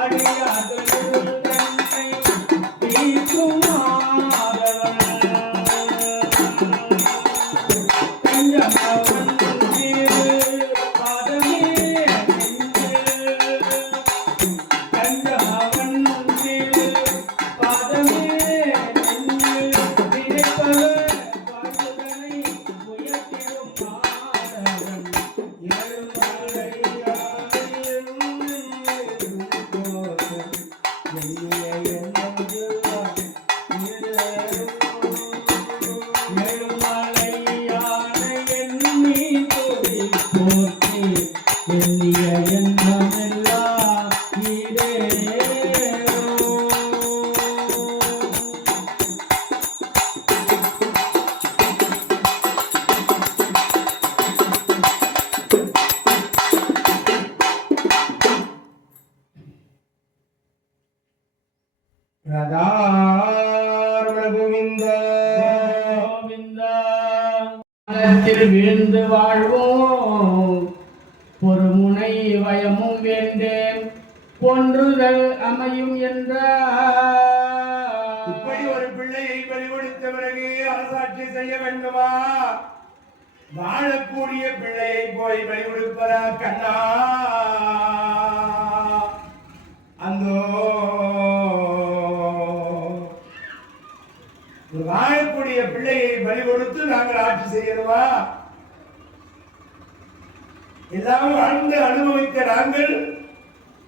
அடி வீழ்ந்து வாழ்வோம் பொறுமுனை வயமும் வேண்டேன் பொன்றுதல் அமையும் என்றார். இப்படி ஒரு பிள்ளையை பறிகொடுத்த பிறகு அரசாட்சி செய்ய வேண்டுமா? வாழக்கூடிய பிள்ளையை போய் பறிகொடுப்பதா கண்ணா? அந்தோ வாழக்கூடிய பிள்ளையை பலி கொடுத்து நாங்கள் ஆட்சி செய்யணுமா? எல்லாம் வாழ்ந்து அனுபவித்த நாங்கள்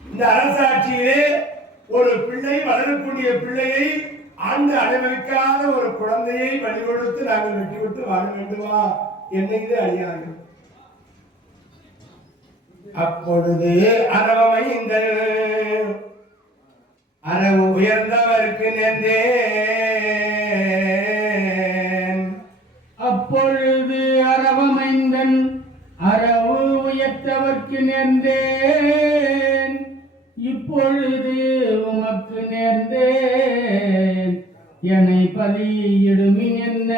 இந்த அரசாட்சியிலே ஒரு பிள்ளை வளரக்கூடிய பிள்ளையை ஆண்டு அனுபவிக்காத ஒரு குழந்தையை பலி கொடுத்து நாங்கள் வெட்டி விட்டு வாழ வேண்டுமா? என்னைக்கு அழியாது. அப்பொழுது அரவமைந்த அரவு உயர்ந்தவருக்கு நேர்ந்தே. அப்பொழுது அரவமைந்தன் அரவு உயர்த்தவர்க்கு நேர்ந்தேன் இப்பொழுது உமக்கு நேர்ந்தேன் என்னை பலியிடுமின் என்ன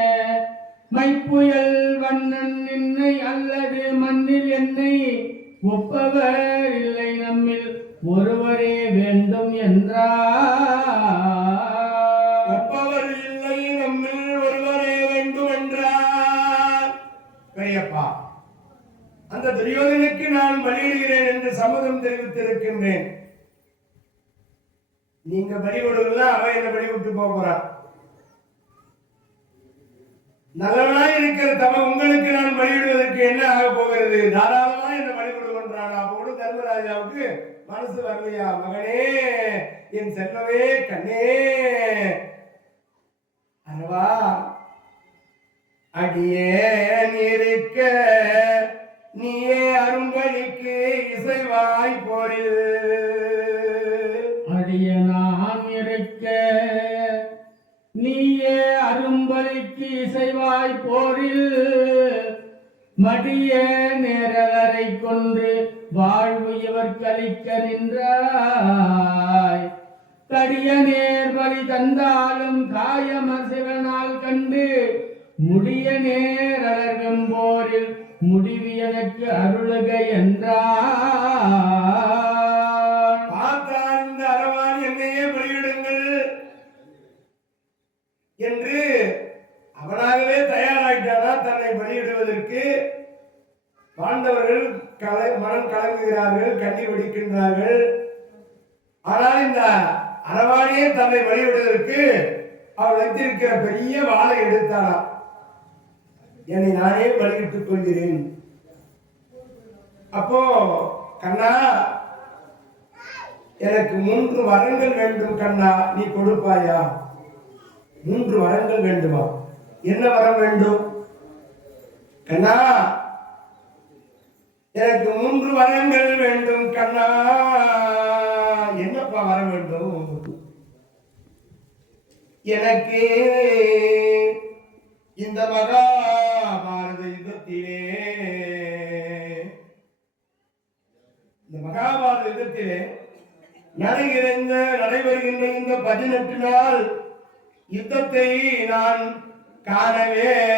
மைப்புயல் வண்ணன் என்னை அல்லது மண்ணில் என்னை ஒப்பவர் இல்லை நம்மில் ஒருவரே வேண்டும் என்றார். ஒப்பவர் இல்லை நம்மில் ஒருவரே வேண்டும் என்றார். பெரியப்பா, அந்த துரியோதனுக்கு நான் பலியிடுகிறேன் என்று சம்மதம் தெரிவித்திருக்கின்றேன். நீங்க பலி கொடுக்கல, அவன் என்ன பலி விட்டு போறான். நல்லவனாய் இருக்கிற தவ உங்களுக்கு நான் பலியிடுவதற்கு என்ன ஆக போகிறது? தாராளமா என்ன பலி கொடுக்கின்றான். அப்போது தர்மராஜாவுக்கு மனசு வரலையா? மகனே, என் செல்வமே, கண்ணே, அரவா, அடியேன் இருக்க நீயே அரும்பலிக்கு இசைவாய் போரில். அடியனான் இருக்க நீயே அரும்பலிக்கு இசைவாய் போரில் மடிய நேரலரை கொன்று வாழ்வு இவர் கழிக்க நின்றாய். கடிய நேர் வழி தந்தாலும் காயமசிவனால் கண்டு முடிய நேரலர் வெம்போரில் முடிவு எனக்கு அருளுக என்றார். பார்த்தால் இந்த அரவான் என்னையே பலியிடுங்கள் என்று அவனாகவே தயாராயிட்டானா தன்னை பலியிடுவதற்கு. பாண்டவர்கள் மனம் கலங்குகிறார்கள், கண்ணீர் வடிக்கின்றார்கள். ஆனால் இந்த அரவானே தன்னை பலியிடுவதற்கு அவள் வைத்திருக்கிற பெரிய வாளை எடுத்தாரா. என்னை நானே பலியிட்டுக் கொள்கிறேன். அப்போ கண்ணா, எனக்கு 3 வரங்கள் வேண்டும் கண்ணா, நீ கொடுப்பாயா? 3 வரங்கள் வேண்டுமா? என்ன வரம் வேண்டும் கண்ணா? எனக்கு 3 வரங்கள் வேண்டும் கண்ணா. என்னப்பா வர வேண்டும்? எனக்கு இந்த மகாபாரத யுத்தத்திலே நடைபெறுகின்ற இந்த 18 நாள் யுத்தத்தை நான் காண வேண்டும்.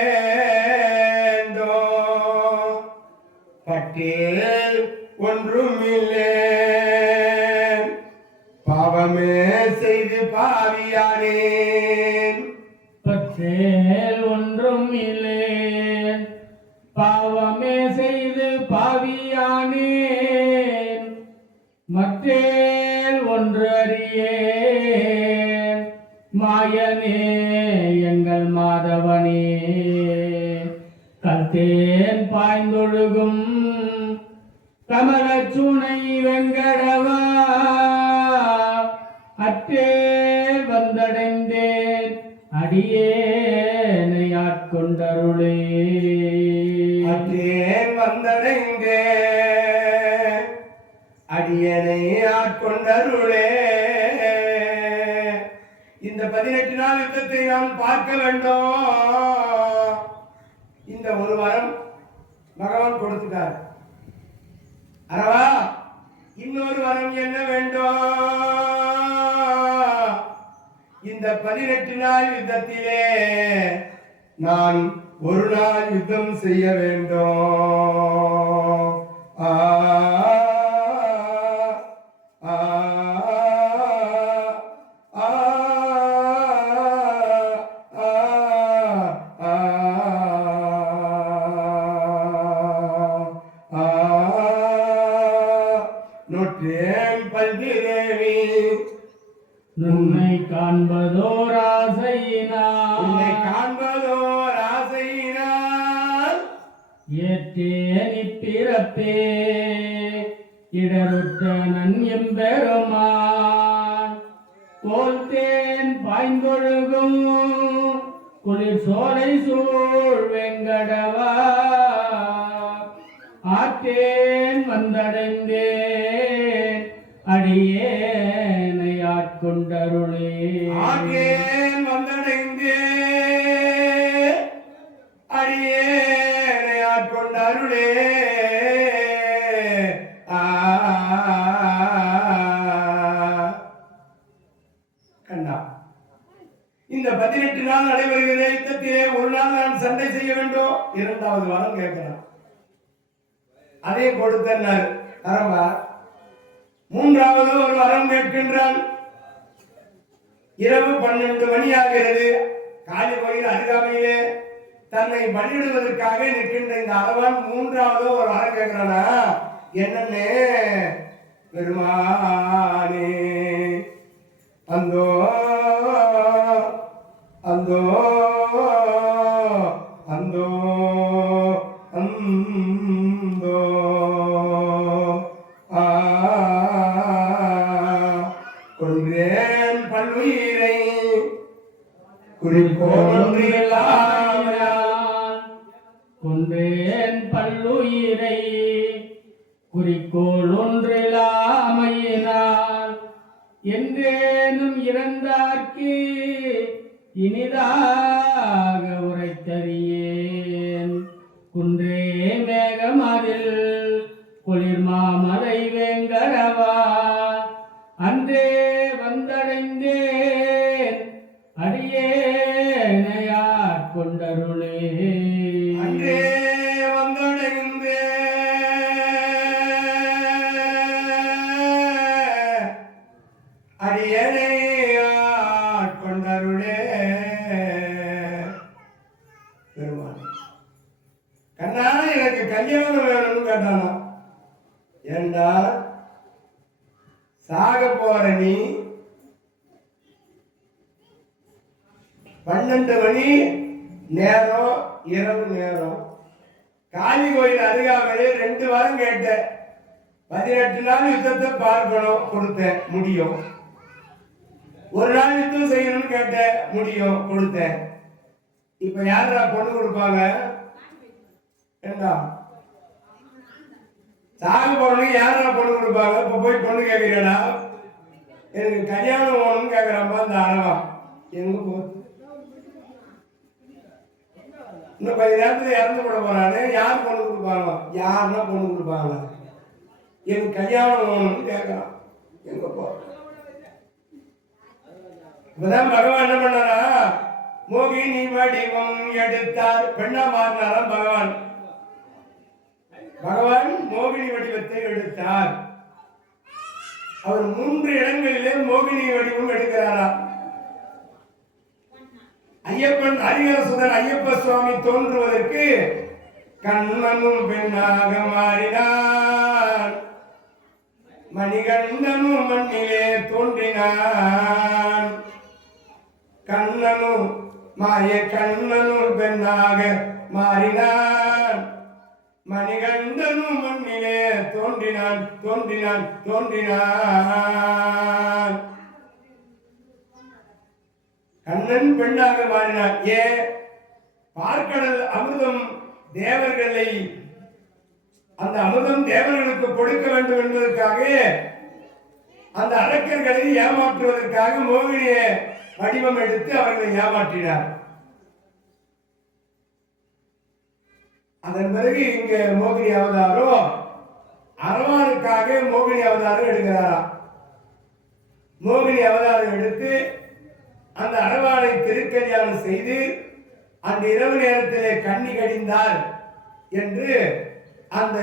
பட்டேல் ஒன்றுமில்லை, பாவமே செய்து பாவியானேன். பட்டேல் ஒன்றும் இல்லை, பாவமே செய்து பாவியானேன். மற்றேல் ஒன்று அறியேன், மாயனே எங்கள் மாதவனே. கல்தேன் பாய்ந்தொழுகும் கமலச்சுனை வெங்கடவா, அற்றேல் வந்தடைந்தேன் அடியேனை ஆட்கொண்டருளே. அற்றேன் வந்தடைந்தேன் அடியேனை ஆட்கொண்டருளே. கொண்டருளே. இந்த 18 நாள் யுத்தத்தை நாம் பார்க்க வேண்டும். இந்த ஒரு வரம் பகவான் கொடுத்துட்டார். அரவா இன்னொரு வரம் என்ன வேண்டும்? இந்த 18 நாள் யுத்தத்திலே நான் ஒரு நாள் யுத்தம் செய்ய வேண்டும். ஆ ஆ ஆ நொற்றேன் பல்விரவி உன்னை காண்பதோர் ஆசையினால் உன்னை காண்பதோர் ஆசையினால் ஏற்றேன் இப்பிறப்பே இடருற்ற நன் எம்பெருமான் கோல்தேன் பாய்ந்தொழுகும் குளிர் சோலை சூழ் வெங்கடவா ஆற்றேன் வந்தடைந்தேன் அடியேனை ஆட்கொண்டருளே. ஆற்றேன் வந்தடைந்தேன் அடியேனை ஆட்கொண்டருளே. கண்ணா, இந்த 18 நாள் நடைபெறுகிற யுத்தத்திலே ஒரு நாள் நான் சண்டை செய்ய வேண்டும். இரண்டாவது வாரம் கேட்கிறான். அதே கொடுத்தார் அரம்பா. மூன்றாவது ஒரு வரம் கேட்கின்றான். இரவு 12 மணி ஆகிறது. காளி கோயில் அருகாமையிலே தன்னை பலியிடுவதற்காக நிற்கின்ற இந்த அரவன் மூன்றாவது ஒரு வரம் கேட்கிறானா? என்னன்னு? பெருமானே அந்தோ அந்தோ அந்தோ அந்தோ கொன்றேன் பல்லுயிரை குறிக்கோள் கொன்றேன் பல்லுயிரை குறிக்கோள் ஒன்றிலாமையினால் என்றேனும் இறந்தார்க்கு இனிதாக உரைத்தறியேன். குன்றே மேகமதில் குளிர் மாமலை வேங்கடவா அன்றே வந்தடைந்தேன் அடியேனையார் கொண்டருளே. அன்றே வந்தடைந்தே அடியேனையார் கொண்டருளே. பெருமானே, கண்ணா எனக்கு கல்யாணம் வேணும்னு கேட்டானா? ஏண்டா சாக போற நீ 12 மணி நேரம் இரவு நேரம் காளி கோயில் அருகாமையிலே 2 வாரம் கேட்டேன். 18 நாள் யுத்தத்தை பார்க்கணும், கொடுத்தேன், முடியும். ஒரு நாள் யுத்தம் செய்யணும்னு கேட்டேன், முடியும், கொடுத்தேன். இப்ப யாரா பொண்ணு கொடுப்பாங்க? ஏண்டா சாக போறவனுக்கு யாரா பொண்ணு கொடுப்பாங்க? இப்ப போய் பொண்ணு கேட்கிறேடா, எனக்கு கல்யாணம் போகணும்னு கேட்கிறாப்பா அந்த அரவா. எங்க போ, இன்னும் கொஞ்ச நேரத்துல இறந்து போட போறாரு. யார் பொண்ணு கொடுப்பாங்க? யாருன்னா பொண்ணு கொடுப்பாங்க? எனக்கு கல்யாணம் போகணும்னு கேட்கறான். எங்க போ. இப்பதான் பகவான் என்ன பண்ணாரா? மோகினி வடிவம் எடுத்தார். பெண்ணா மாறினாராம் பகவான். பகவான் மோகினி வடிவத்தை எடுத்தார். அவர் 3 இடங்களிலே மோகினி வடிவம் எடுக்கிறாரா. ஐயப்பன் ஹரிஹர சுதன் ஐயப்ப சுவாமி தோன்றுவதற்கு கண்ணனும் பெண்ணாக மாறினான். மணிகண்டனும் மண்ணிலே தோன்றினான். கண்ணனும் மாய கண்ணனும் பெண்ணாக மாறினான். மணிகண்டனும் மண்ணிலே தோன்றினான் தோன்றினான் தோன்றினான். கண்ணன் பெண்ணாக மாறினான். பார்க்கடல் அமிர்தம் தேவர்களை, அந்த அமிர்தம் தேவர்களுக்கு கொடுக்க வேண்டும் என்பதற்காக அந்த அரக்கர்களை ஏமாற்றுவதற்காக மோகினிய வடிவம் எடுத்து அவர்களை ஏமாற்றினார். அதன் பிறகு இங்க மோகினி அவதாரம் அரவானுக்காக மோகினி அவதாரம் எடுக்கிறாராம். மோகினி அவதாரம் எடுத்து அந்த அரவானை திருக்கல்யாணம் செய்து அந்த இரவு நேரத்திலே கண்ணி கடிந்தார் என்று அந்த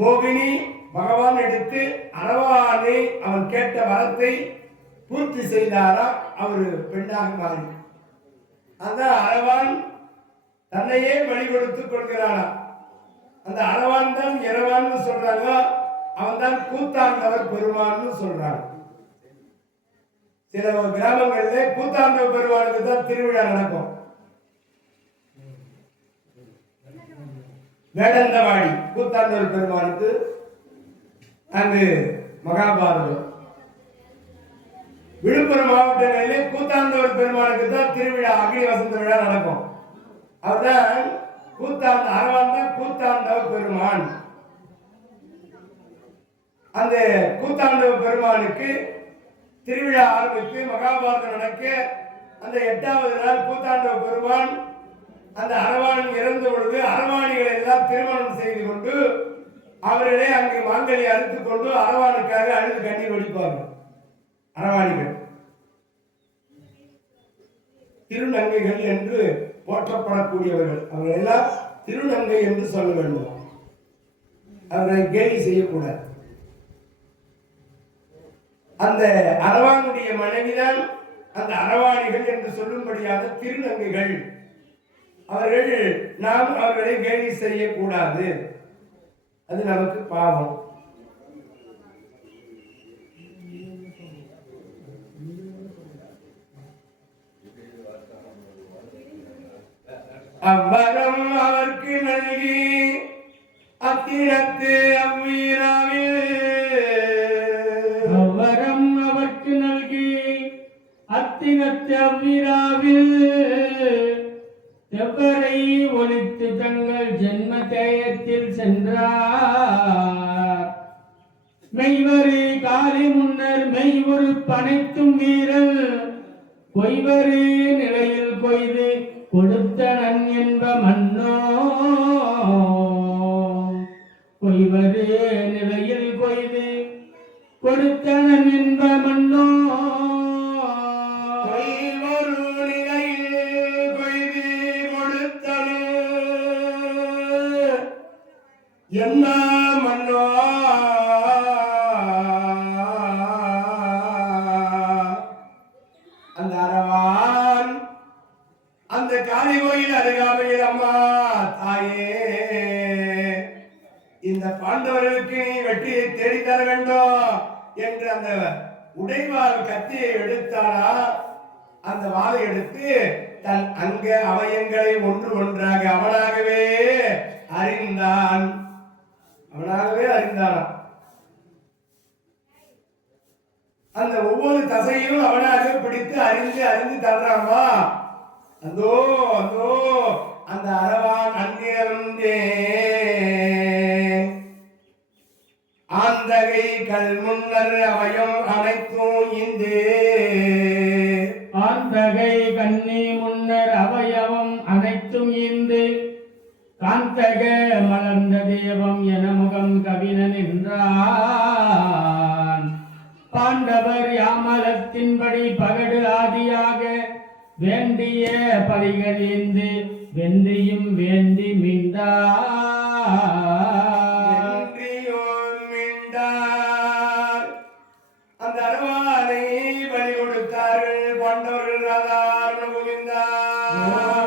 மோகினி பகவான் எடுத்து அரவானை அவன் கேட்ட வரத்தை பூர்த்தி செய்தாரா அவர் பெண்ணாக மாறி. அந்த அரவான் தன்னையே வழி கொடுத்துக் கொள்கிறானா. அந்த அரவான் தான் இரவான்னு சொல்றாங்க, அவன் தான் கூத்தாண்டவர் பெருமான்னு சொல்றாங்க. சில கிராமங்களிலே கூத்தாண்டவர் பெருமானுக்கு தான் திருவிழா நடக்கும். வேடந்தவாடி கூத்தாண்டவர் பெருமானுக்கு அங்கு மகாபாரதம். விழுப்புரம் மாவட்டங்களிலே கூத்தாண்டவர் பெருமானுக்கு தான் திருவிழா அக்னி வசந்த விழா நடக்கும். அவர்தான் அரவான் தான் கூத்தாண்டவர் பெருமான். அந்த கூத்தாண்டவர் பெருமானுக்கு திருவிழா ஆரம்பித்து மகாபாரதம் நடக்க அந்த 8வது நாள் கூத்தாண்டவர் பெருமான் அந்த அரவான் இறந்த பொழுது அரவாணிகளை எல்லாம் திருமணம் செய்து கொண்டு அவர்களே அங்கு மாங்கல்யை அறுத்துக் கொண்டு அரவானுக்காக அழுது கண்ணீர் வடிப்பார்கள். அரவாணிகள் திருநங்கைகள் என்று போற்றப்படக்கூடியவர்கள். அவர்கள் எல்லாம் திருநங்கை என்று சொல்ல வேண்டும். அவர்களை கேலி செய்யக்கூடாது. அந்த அரவானுடைய மனைவிதான் அந்த அரவாணிகள் என்று சொல்லும்படியான திருநங்கைகள். நாம் அவர்களை கேலி செய்யக்கூடாது, அது நமக்கு பாவம். அவ்வரம் அவருக்கு நல்கி அத்திரத்து அவ்வீராவில் அவ்வரம் அவருக்கு நல்கி அத்திரத்து அவ்வீராவில் செவ்வரை ஒழித்து தங்கள் ஜென்ம தேயத்தில் சென்றார். மெய்வரு காலி முன்னர் மெய்வரு பனைத்தும் வீரல் கொய்வரு நிலையில் கொய்து கொடுத்தனன் என்ப மன்னோ. கொய்வரு நிலையில் கொய்து கொடுத்தனன் என்ப மன்னோ. என்ன மன்னோ அந்த அரவான் அந்த காளி கோயில் அருகாமையில் அம்மா தாயே இந்த பாண்டவர்களுக்கு நீ வெற்றியை தேடித்தர வேண்டும் என்று அந்த உடைவாள் கத்தியை எடுத்தானா. அந்த வாளை எடுத்து தன் அங்க அவயங்களை ஒன்று ஒன்றாக அவனாகவே அறிந்தான். அந்த ஒவ்வொரு தசையும் அவனாக பிடித்து அறிந்து தர்றாமா. அதோ அதோ அந்த அரவான் அங்கே ஆந்தகை கல் முன்னர் அவயம் அனைத்தும் இந்தே. ஆந்தகை கண்ணி முன்னர் அவயவம் அனைத்தும் இந்து காந்தக மலர்ந்த தேவம் என முகம் கவின நின்றான். பாண்டவர் யாமலத்தின்படி பகடு ஆதியாக வேண்டிய பலிகளேந்து வென்றியும் வேண்டி மீண்டார். அந்த அரவானை பலி கொடுத்தார்கள் பாண்டவர்கள். ராதாரண கோவிந்தா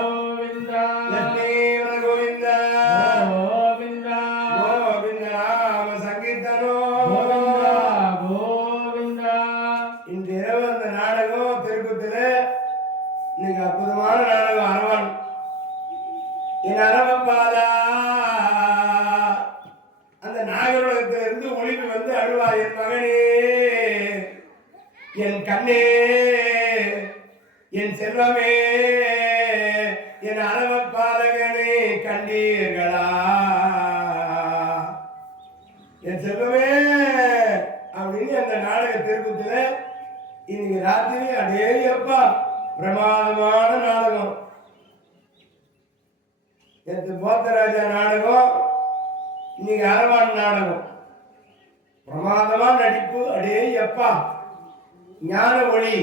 கோவிந்தா கோவிந்தா கோவிந்தா கோவிந்த நாம சங்கீதனோ கோவிந்தா. இன்று இரவு அந்த நாடகம் திருப்பத்தில் இன்னைக்கு அற்புதமான நாடகம். அரவன் என் அரவப்பாலா அந்த நாகரோகத்திலிருந்து ஒளிவு வந்து அழுவார். என் மகனே, என் கண்ணே, என் செல்வமே, என் அரவப்பாலகனை கண்டீர்களா? என் செல்வமே அப்படின்னு அந்த நாடகத்தில் தெருக்கூத்துல இன்னைக்கு ராத்திரி அடே அப்பா பிரமாதமான நாடகம். நேற்று போத்தராஜா நாடகம், இன்னைக்கு அரவான் நாடகம். பிரமாதமா நடிப்பு. அடே அப்பா ஞான ஒளி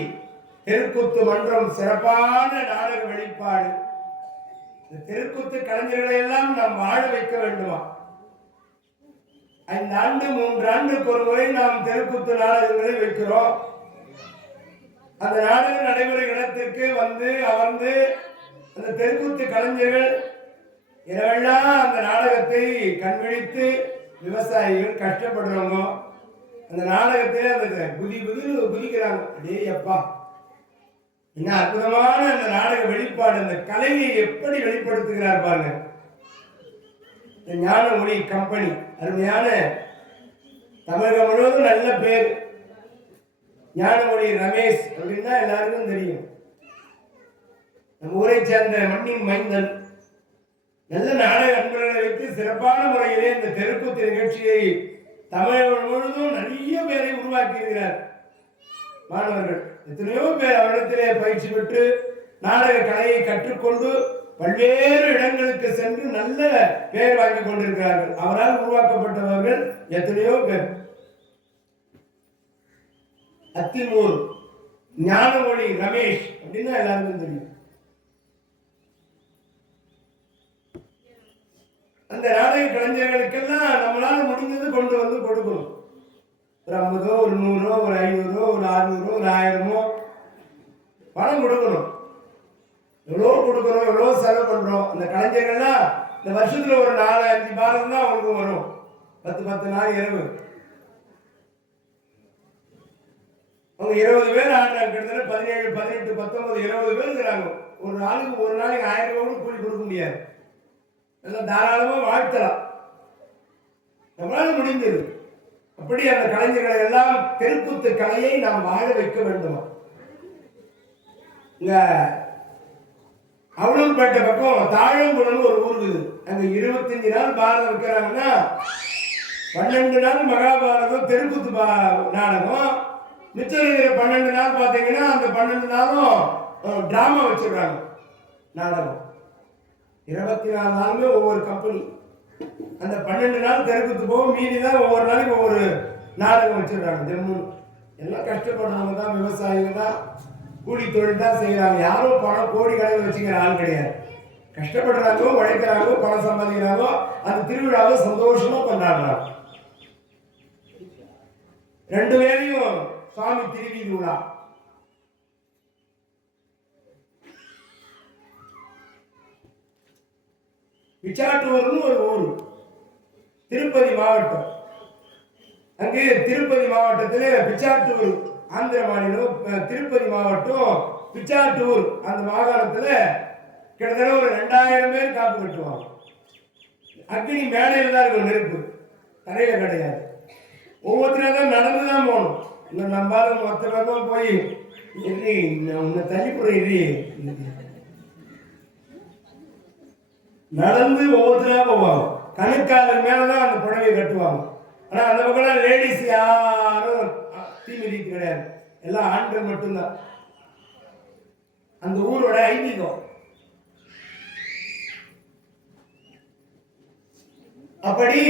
தெருக்கூத்து மன்றம் சிறப்பான நாடக வெளிப்பாடு. இந்த தெருக்கூத்து கலைஞர்களை எல்லாம் நாம் வாழ வைக்க வேண்டுமா? 5 ஆண்டு 3 ஆண்டுக்கு ஒரு முறை நாம் தெருக்கூத்து நாடகங்களை வைக்கிறோம். அந்த நாடகம் நடைபெறும் இடத்திற்கு வந்து அமர்ந்து அந்த தெருக்கூத்து கலைஞர்கள் இரவெல்லாம் அந்த நாடகத்தை கண்விழித்து விவசாயிகள் கஷ்டப்படுறவங்க அந்த நாடகத்திலே அந்த குதிக்கிறாங்க. அடே அப்பா என்ன அற்புதமான அந்த நாடக வெளிப்பாடு. அந்த கலையை எப்படி வெளிப்படுத்துகிறார் பாருங்க. ஞான ஒளி கம்பெனி அருமையான தமிழகம் முழுவதும் நல்ல பேர். ஞான ஒளி ரமேஷ் அப்படின்னா எல்லாருக்கும் தெரியும். நம்ம ஊரை சேர்ந்த மண்ணின் மைந்தன். நல்ல நாடக அன்பர்களை வைத்து சிறப்பான முறையிலே இந்த தெருக்கூத்து நிகழ்ச்சியை தமிழகம் முழுவதும் நிறைய பேரை உருவாக்கி இருக்கிறார். மாணவர்கள் எத்தனையோ பேர் அவரிடத்திலே பயிற்சி பெற்று நாடக கலையை கற்றுக்கொண்டு பல்வேறு இடங்களுக்கு சென்று நல்ல பெயர் வாங்கி கொண்டிருக்கிறார்கள். அவரால் உருவாக்கப்பட்டவர்கள் எத்தனையோ பேர். அத்திமூர் ஞான ஒளி ரமேஷ் அப்படின்னா எல்லாருக்கும் தெரியும். அந்த நாடக கலைஞர்களுக்கெல்லாம் நம்மளால முடிஞ்சது கொண்டு வந்து கொடுக்கணும். ஒரு 50, ஒரு 100, ஒரு 500, ஒரு 600, ஒரு 1000 பணம் கொடுக்கணும். எவ்வளோ கொடுக்குறோம், எவ்வளோ செலவு பண்றோம். அந்த கலைஞர்கள்லாம் இந்த வருஷத்துல ஒரு 4-5 பாரம் தான் அவங்களுக்கு வரும். 10 நாள் இரவு அவங்க 20 பேர் ஆடுறாங்க. கிட்டத்தட்ட 17, 18, 19, 20 பேர் இருக்கிறாங்க. ஒரு நாளைக்கு 1000 ரூபாய் கூலி கொடுக்க முடியாது. எல்லாம் தாராளமா வாழ்த்தலாம், நம்மளால முடிந்தது. அப்படி அந்த கலைஞர்களை எல்லாம் தெருக்கூத்து கலையை நாம் வாழ வைக்க வேண்டுமா? இங்க அவளும்பேட்ட பக்கம் தாழங்குளம் ஒரு ஊர் இருக்குது. அங்க 25 நாள் பாரதம் வைக்கிறாங்கன்னா 12 நாள் மகாபாரதம் தெருக்கூத்து நாடகம். மிச்சம் இருக்கிற 12 நாள் பார்த்தீங்கன்னா அந்த 12 நாளும் டிராமா வச்சிருக்காங்க நாடகம். 24 நாளுமே ஒவ்வொரு கம்பெனி. அந்த 12 நாள் தெருக்கூத்து போகும். மீதி தான் ஒவ்வொரு நாளைக்கு ஒவ்வொரு நாடகம் வச்சிருக்காங்க. ஜம்மு எல்லாம் கஷ்டப்படுறவங்க தான், விவசாயிகள் தான், கூலி தொழில் தான் செய்யறாங்க. யாரும் பணம் கோடி கணக்கு வச்சுக்கிற ஆள் கிடையாது. கஷ்டப்படுறாங்களோ, உழைக்கிறாங்களோ, பணம் சம்பாதிக்கிறாங்களோ, அந்த திருவிழாவை சந்தோஷமா கொண்டாடுறாங்க. 2 பேரையும் சுவாமி திருவீதி உலா. பிச்சாட்டூர்னு ஒரு ஊர், திருப்பதி மாவட்டம். அங்கே திருப்பதி மாவட்டத்தில் பிச்சாட்டூர் ஆந்திர மாநிலம், திருப்பதி மாவட்டம் பிச்சாட்டூர் அந்த மாகாணத்தில் கிட்டத்தட்ட ஒரு 2000 பேர் காப்பு கட்டுவாங்க. அக்னி மேடையில் தான் இருக்கும், நெருப்பு தரையில கிடையாது. ஒவ்வொருத்தரும் தான் நடந்து தான் போகணும். இல்லை நம்பால மொத்த பேரும் போய் உன்னை தள்ளிப்புற நடந்து ஒவ்வொருத்தரா போவாங்க. கணுக்காலுக்கு மேலதான் அந்த புடவையை கட்டுவாங்க. ஆனா அந்த பக்கம் லேடிஸ் யாரும் தீமிதிக்கு கிடையாது, எல்லாம் ஆண்கள் மட்டும்தான். அந்த ஊரோட ஐதீகம். அப்படி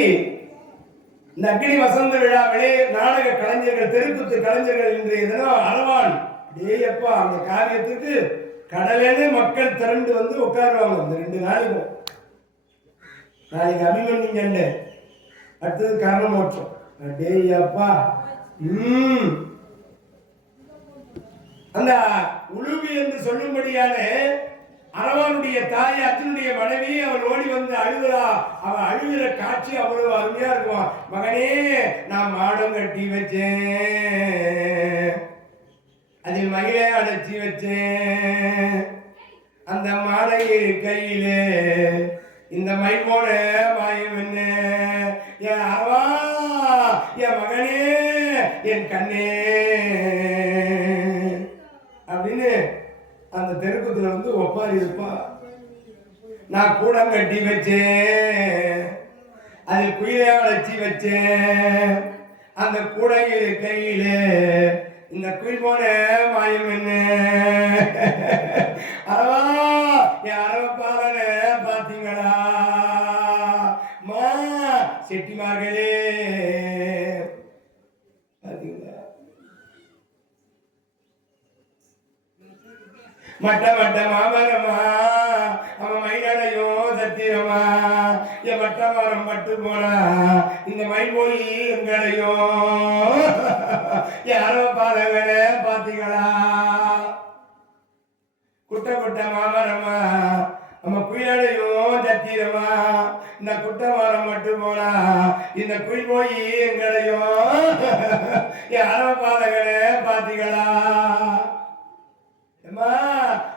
இந்த அக்னி வசந்த விழாவிலே நாடக கலைஞர்கள், தெருக்கூத்து கலைஞர்கள் இன்றைய தினம் அரவான் டேயப்பா அந்த காரியத்துக்கு கடலே மக்கள் திரண்டு வந்து உட்காருவாங்க. இந்த 2 நாளைக்கும். நாளைக்கு அபிமன்யுங்கண்டு, அடுத்தது கர்ணமோட்சம். டேயப்பா அந்த உழுவி என்று சொல்லும்படியான அரவானுடைய தாய் அத்தனுடைய மனைவி அவள் ஓடி வந்து அழுகிறா. அவள் அழுகிற காட்சி அவ்வளவு அருமையா இருக்கும். மகனே, நான் மாடம் கட்டி வச்சேன், அதில் மகிழை அடைச்சி வச்சேன், அந்த மாலை கையிலே இந்த மை போன மாயம் என்ன, என் அரவா, என் மகனே, என் கண்ணே அப்படின்னு அந்த தெருக்கூத்துல வந்து ஒப்பாரி இருப்பா. நான் கூடம் கட்டி வச்சேன், அதில் குயிலை அழைச்சி வச்சேன், அந்த கூடை கையில இந்த குயில் போன மாயம் என்ன அரவா யாரோ பாலன பாத்தீங்களா மா செட்டிமார்களே பாத்தீங்களா மட்ட மட்ட மாமரமா அவன் மயிலையும் சத்தியமா என் மட்ட மரம் பட்டு போனா இந்த மயில் போய் எங்களையும் யாரோ பாருங்களே பாத்தீங்களா குட்ட குட்ட மாமரமா நம்ம குயிலையும் சத்தியமா இந்த குட்ட மரம் மட்டும் போனா இந்த குயில் போய் எங்களையும் யாரோ பாருங்களே பாத்தீங்களா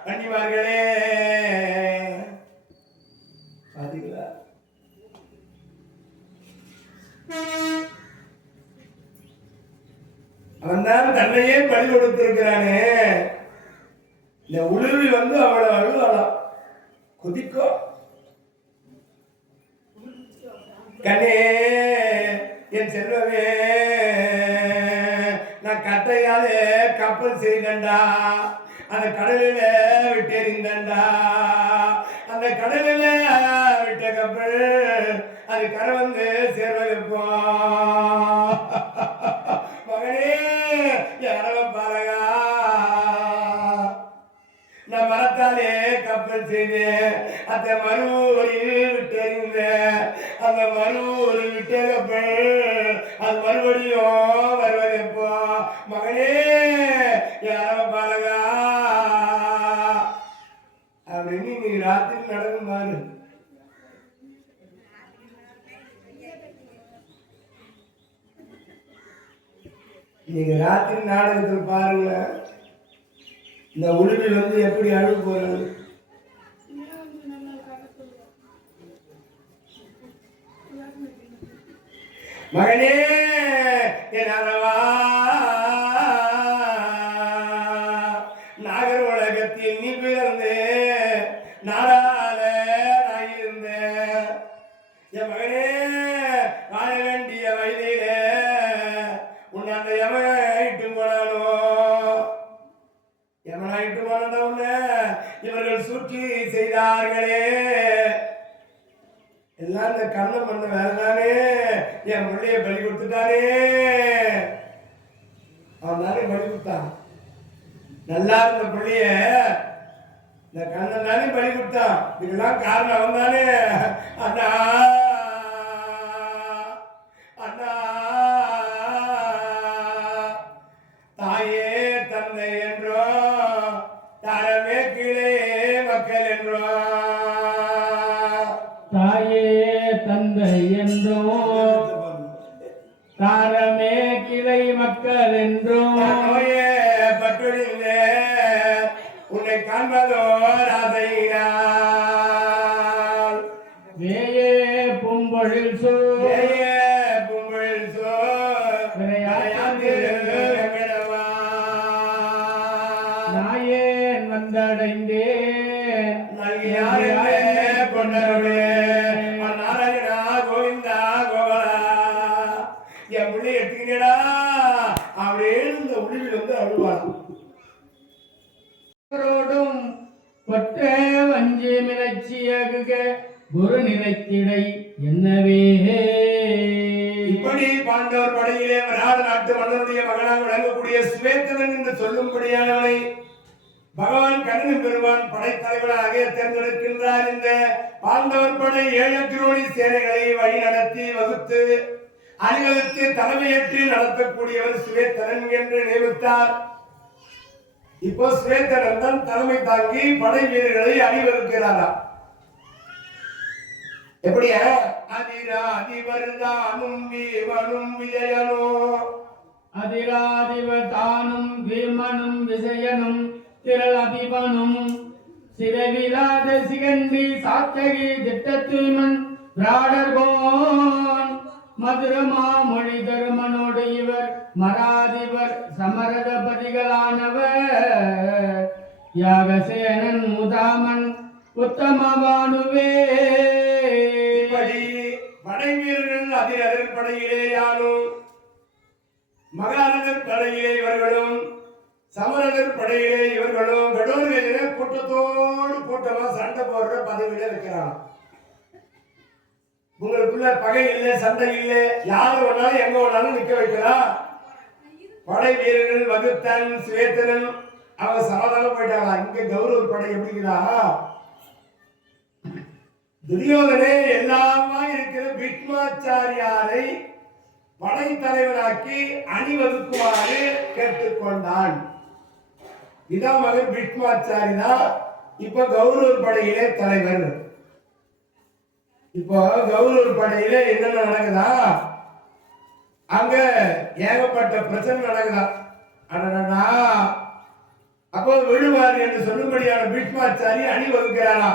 கண்ணிமார்களே பாத்தீங்களா அவன் தான் தன்னையே பலி கொடுத்திருக்கிறானே இந்த உளுவி அவளை அழுவாளாம் குதிக்கோ கண்ணே என் செல்வமே நான் கட்டையாலே கப்பல் செய்தண்டா அந்த கடலில விட்டெறிந்தண்டா அந்த கடலில விட்ட கப்பல் அது கரை வந்து சேர்வதப்போ மகனே யாரவ பாருங்க நான் மரத்தாலே கப்பல் செய்தேன் அந்த மறுவழியில் விட்டெறிந்தேன் அந்த மறுவழி விட்ட கப்பல் அது மறுபடியும் வருவதப்போ மகனே யாரவ பாருங்க அப்படின்னு நீ ராத்திரி நடக்கும் பாரு நீங்க ராத்திரி நாடகத்தில் பாருங்க இந்த உளுவி எப்படி அழுகு போறது மகனே என் அரவா நாகர் உலகத்தில் நீ பிறந்து நாடால நான் இருந்தேன் என் மகனே வாழ வேண்டிய வயதிலே உன்னை அந்த யமனாயிட்டு போனானோ யமனாயிட்டு போனவன இவர்கள் சுற்றி செய்தார்களே எல்லாம் இந்த கண்ணம் பண்ண வேலைதானே என் பிள்ளைய பலி கொடுத்துட்டானே அவன் தானே பலி கொடுத்தான் நல்லா இருந்த பிள்ளைய இந்த கண்ணன் தானே பலி கொடுத்தான் இதெல்லாம் காரணம் அவன் தானே அண்ணா அண்ணா தாயே தந்தை என்றோ தரமே கீழே மக்கள் என்றோ தாயே தந்தை என்றோ தாரமே கிளை மக்கள் என்றோ நோயே பட்டுழிந்தே உன்னை காண்பதோ ராதையினால் வேயே பூம்பொழில் சோ வேயே பூம்பொழில் சோ விரையாந்து வெங்கடவா நாயேன் வந்தடைந்தேன் நல்கியாரே கொண்டருளே நாராயணா கோவிந்தா கோவலா என் பிள்ளை எடுத்துக்கிட்டா அப்படின்னு இந்த உளிவில் அழுவாளாம் கொற்ற வஞ்சி மிளச்சியகுக குரு நிலைத்திடை என்னவே இப்படி பாண்டவர் படையிலே வராத நாட்டு மன்னருடைய மகனாக விளங்கக்கூடிய சுவேத்தனன் என்று சொல்லும்படியானவனை பகவான் கண்ணன் பெருமான் படைத்தலைவராக தேர்ந்தெடுக்கின்றார். இந்த பாண்டவர் படை 7 கிரோணி சேனைகளை வழி நடத்தி வகுத்து அணிவகுத்து தலைமையேற்று நடத்தக்கூடியவர் சுவேத்தனன் என்று நியமித்தார். இப்போ சுவேத்தனன் தான் தலைமை தாங்கி படை வீரர்களை அணிவகுக்கிறாரா? எப்படியா? அதிராதிவர்தானும் வீமனும் விஜயனோ அதிராதிவர்தானும் வீமனும் விஜயனும் திரள் அதிபனும் சிறவிலாத சிகண்டி சாத்தகி திட்டத்தூமன் பிராடர்கோன் மதுரமா மொழி தருமனோடு இவர் மராதிவர் சமரதபதிகளானவர் யாகசேனன் முதாமன் உத்தமவானுவே. படை வீரர்கள் அதிரர் படையிலே யானும் மகாரதர் படையிலே இவர்களும் சமரதர் படையிலே இவர்களும் கடோர்களிலே கூட்டத்தோடு கூட்டமா சண்டை போடுற பதவியில இருக்கிறாங்க. உங்களுக்குள்ள பகை இல்லை, சண்டை இல்லை, யாரு வேணாலும் எங்க வேணாலும் நிக்க வைக்கலாம். படை வீரர்கள் வகுத்தன் சுவேத்தனன் அவங்க சமாதானம் போயிட்டாங்களா. இங்க கௌரவ படை எப்படிங்களா, துரியோதனே எல்லாமா இருக்கிற பீஷ்மாச்சாரியாரை படைத்தலைவராக்கி அணிவகுக்குமாறு கேட்டுக்கொண்டான். இதான் மகன் பீஷ்மாச்சாரி தான் இப்ப கௌரவ படையிலே தலைவர். இப்போ கௌரவ படையில என்னென்ன நடக்குதா, அங்க ஏகப்பட்ட பிரச்சனை நடக்குதா. அடடா, அப்போ விழுவார் என்று சொல்லும்படியான பீஷ்மாச்சாரி அணிவகுக்கிறாரா.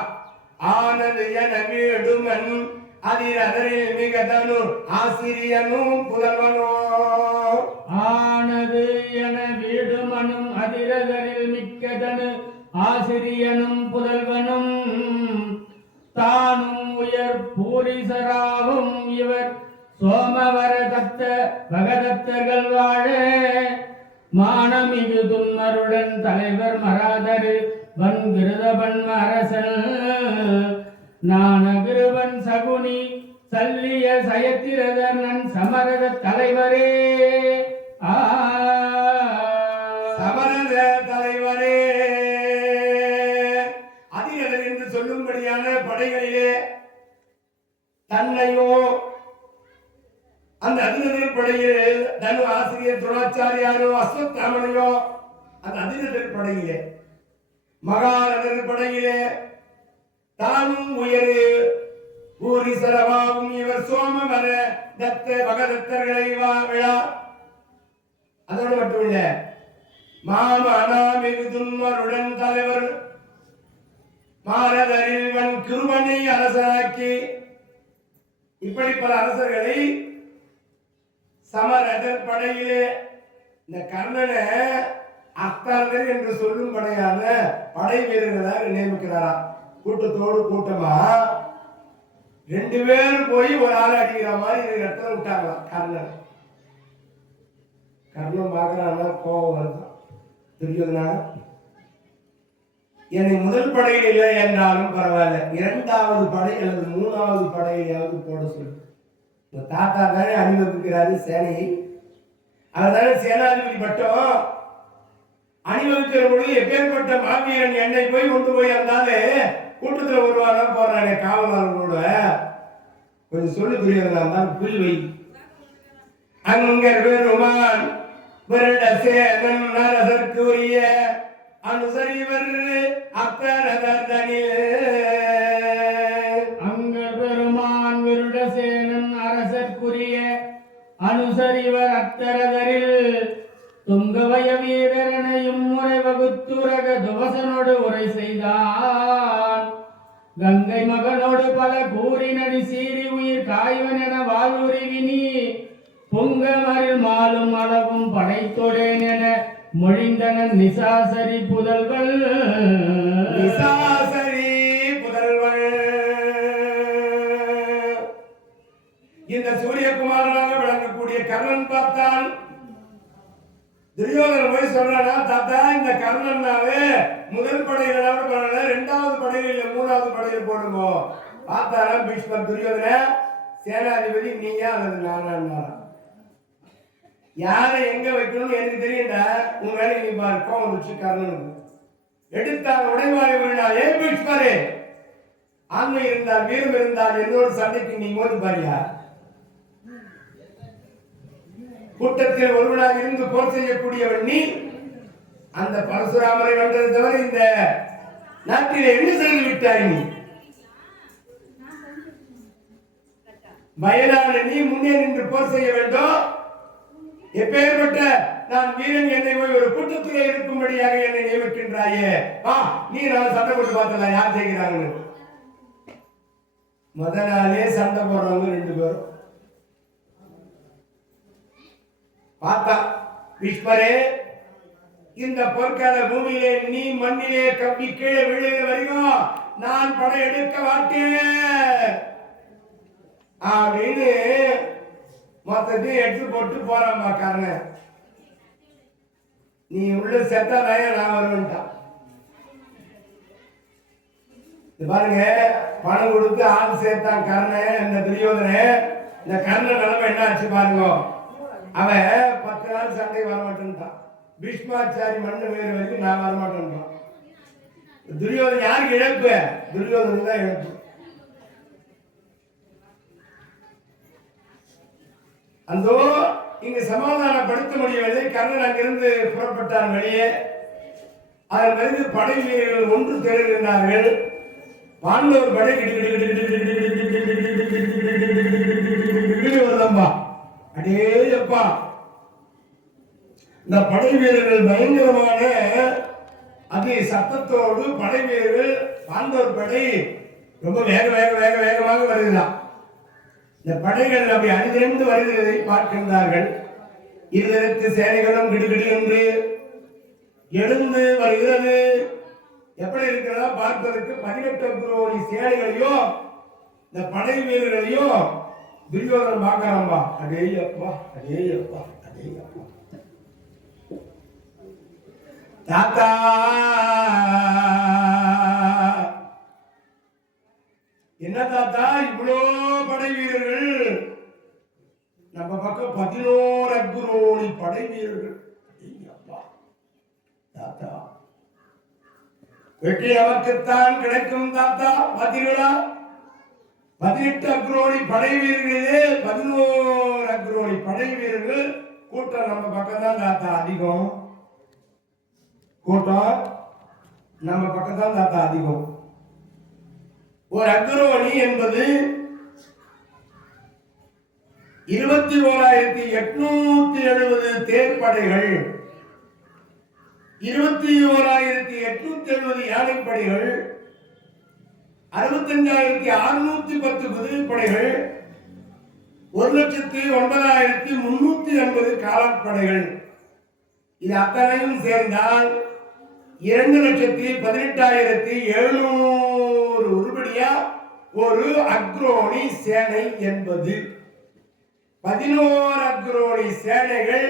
ஆனது என வீடுமன் அதில் அதனில் மிகதனு ஆசிரியனும் புதல்வனோ. ஆனது என வீடுமனும் அதிரதரில் மிக்கதனு ஆசிரியனும் புதல்வனும் தானும் உயர் பூரிசராவும் இவர் சோமவர தத்த பகதத்தர்கள் வாழ மானமிகு துன்மருடன் தலைவர் மராதரு வன்கிருதபன்ம அரசன் நானகிருவன் சகுனி சல்லிய சயத்திரதர் நன் சமரத தலைவரே. சமரத தலைவரே அதிரதர் என்று சொல்லும்படியான படைகளிலே தன்னையோ அந்த அதிரதர் படையில் தனு ஆசிரியர் துரோணாச்சாரியாரோ அஸ்வத்தாமனையோ அந்த அதிரதர் படையிலே மகாரதர் படையிலே தானும் உயரு பூரிசரவாவும் இவர் சோமவர தத்த பகதத்தர்களை விழா. அதோடு மட்டும் இல்ல, மாமனாமிகு துன்மருடன் தலைவர் மாரதரில் வன் கிருவனை அரசனாக்கி இப்படி பல அரசர்களை சமரதர் படையிலே இந்த கர்ணனை அக்தார்கள் என்று சொல்லும் படையான படை வீரர்களாக நியமிக்கிறாரா. கூட்டத்தோடு கூட்டமா 2 பேரும் போய் ஒரு ஆள் அடிக்கிற மாதிரி இடத்துல விட்டாங்களாம். கர்ணன் பார்க்கறான்னா கோபம் வருதான். துரியோதனா, என்னை முதல் படையில் இல்லை என்றாலும் பரவாயில்ல, 2வது படை அல்லது 3வது படையிலாவது போட சொல்லு. இந்த தாத்தா தானே அணிவகுக்கிறாரு சேனையை, அவர் தானே சேனாதிபதி பட்டம். அணிவகுக்கிற பொழுது எப்பேற்பட்ட மாவீரன் என்னை போய் கொண்டு போய் இருந்தாலே கூட்டத்தில் ஒருவாரா போறானே காவலாளர்களோட, கொஞ்சம் சொல்லு துரியோதனா தான் புல் வை. அங்கர் பெருமான் வருட சேனன் அரசர்க்கு உரிய அனுசரிவர் அக்கரதனில். அங்கர் பெருமான் வருட சேனன் அரசர்க்குரிய அனுசரிவர் அத்தரதரில் துங்கவய வீரரனையும் முறை வகுத்துரக துவசனோடு உரை செய்தான். கங்கை மகனோடு பல கூறினடி சீறி உயிர் காய்வன் என வாழ்வுரிவினி பொங்கமரில் மாலும் அளவும் படைத்தொடேன் என மொழிந்தனன் நிசாசரி புதல்வள். நிசாசரி புதல்வள் இந்த சூரியகுமாரனாக விளங்கக்கூடிய கர்ணன் பார்த்தான். துரியோதனன் போய் சொல்றானா, தாத்தா இந்த கர்ணன்னாவே முதல் படையில 2வது படையில இல்ல 3வது படையில போடுங்க. பார்த்தாரா பீஷ்மர், துரியோதன சேனாதிபதி நீயா அல்லது நானா, யாரை எங்க வைக்கணும்னு எனக்கு தெரியும்டா, உன் வேலை நீ பாரு. கோவம் வச்சு கர்ணனுக்கு எடுத்தார் உடைவாரை விழா. ஏன் பீஷ்மரே, ஆண்மை இருந்தால் வீரம் இருந்தால் என்னோட சண்டைக்கு நீ மோதி பாரியா. கூட்டத்தில் ஒருவனாக இருந்து போர் செய்யக்கூடியவன் நீ. அந்த பரசுராமரை வென்றது தவிர இந்த நாட்டிலே என்ன செய்து விட்டாய் நீ? வயதான நீ முன்னே நின்று போர் செய்ய வேண்டும். எப்பேற்பட்ட நான் வீரன், என்னை போய் ஒரு கூட்டத்திலே இருக்கும்படியாக என்னை நியமிக்கின்றாயே. நீ நான் சண்டை போட்டு பார்த்தல யார் செய்கிறாங்க. முதலாலே சண்டை போடுறவங்க 2 பேரும் பார்த்தா, பீஷ்மரே இந்த பொற்கால பூமியிலே நீ மண்ணிலே கம்பி கீழே விழுகிற வரைக்கும் நான் படை எடுக்க மாட்டேன் அப்படின்னு மொத்தத்தையும் எடுத்து போட்டு போறான். கர்ணன் நீ உள்ள சேர்த்தா நான் வருவேன்ட்டான். பாருங்க, பணம் கொடுத்து ஆள் சேர்த்தான் கர்ணன், இந்த துரியோதனை. இந்த கர்ணன் நிலைமை என்ன ஆச்சு பாருங்க. அவன் 10 நாள் சண்டை வரமாட்டேன்ட்டான். பீஷ்மாச்சாரி மண்ணு வேறு வரைக்கும் நான் வரமாட்டேன்ட்டான். துரியோதன் யாருக்கு இழப்பு? துரியோதனுக்கு தான் இழப்பு. அந்தோ இங்கு சமாதானப்படுத்த முடியவில்லை. கர்ணன் அங்கிருந்து புறப்பட்டார் வெளியே. அதன் பிறகு படை வீரர்கள் ஒன்று திரள்கின்றார்கள். பாண்டவர் படை வருதம்பா. அடேயப்பா, இந்த படை வீரர்கள் பயங்கரமான அதே சத்தத்தோடு படை வீரர்கள் பாண்டவர் படை ரொம்ப வேகமாக வருகிறார். இந்த படைகள் அப்படி அணிதிரண்டு வருகிறதை பார்க்கின்றார்கள். இருதரத்து சேனைகளும் கிடுகிடு என்று எழுந்து வருகிறது. எப்படி இருக்கிறதா பார்ப்பதற்கு 18 கோடி சேனைகளையோ இந்த படை வீரர்களையோ துரியோதனன் பார்க்கறான்பா. அடேயப்பா அடேயப்பா அடேயப்பா. தாத்தா என்ன தாத்தா இவ்வளோ படை வீரர்கள்? நம்ம பக்கம் 11 கோடி படை வீரர்கள். தாத்தா வெற்றி நமக்குத்தான் கிடைக்கும் தாத்தா. பார்த்தீர்களா, 18 கோடி படை வீரர்களே 11 கோடி படை வீரர்கள். கூட்டம் நம்ம பக்கம் தான் தாத்தா அதிகம். கூட்டம் நம்ம பக்கம் தான் தாத்தா அதிகம். ஒரு அக்ரோணி என்பது 21,870 தேர்ப்படைகள், 21,870 யானைப்படைகள், 65,610 குதிரைப்படைகள், 1,09,380 காலாட்படைகள். இது அத்தனையும் சேர்ந்தால் 2,18,700 உருப்படியா ஒரு அக்ரோணி சேனை என்பது. 11 அக்ரோணி சேனைகள்.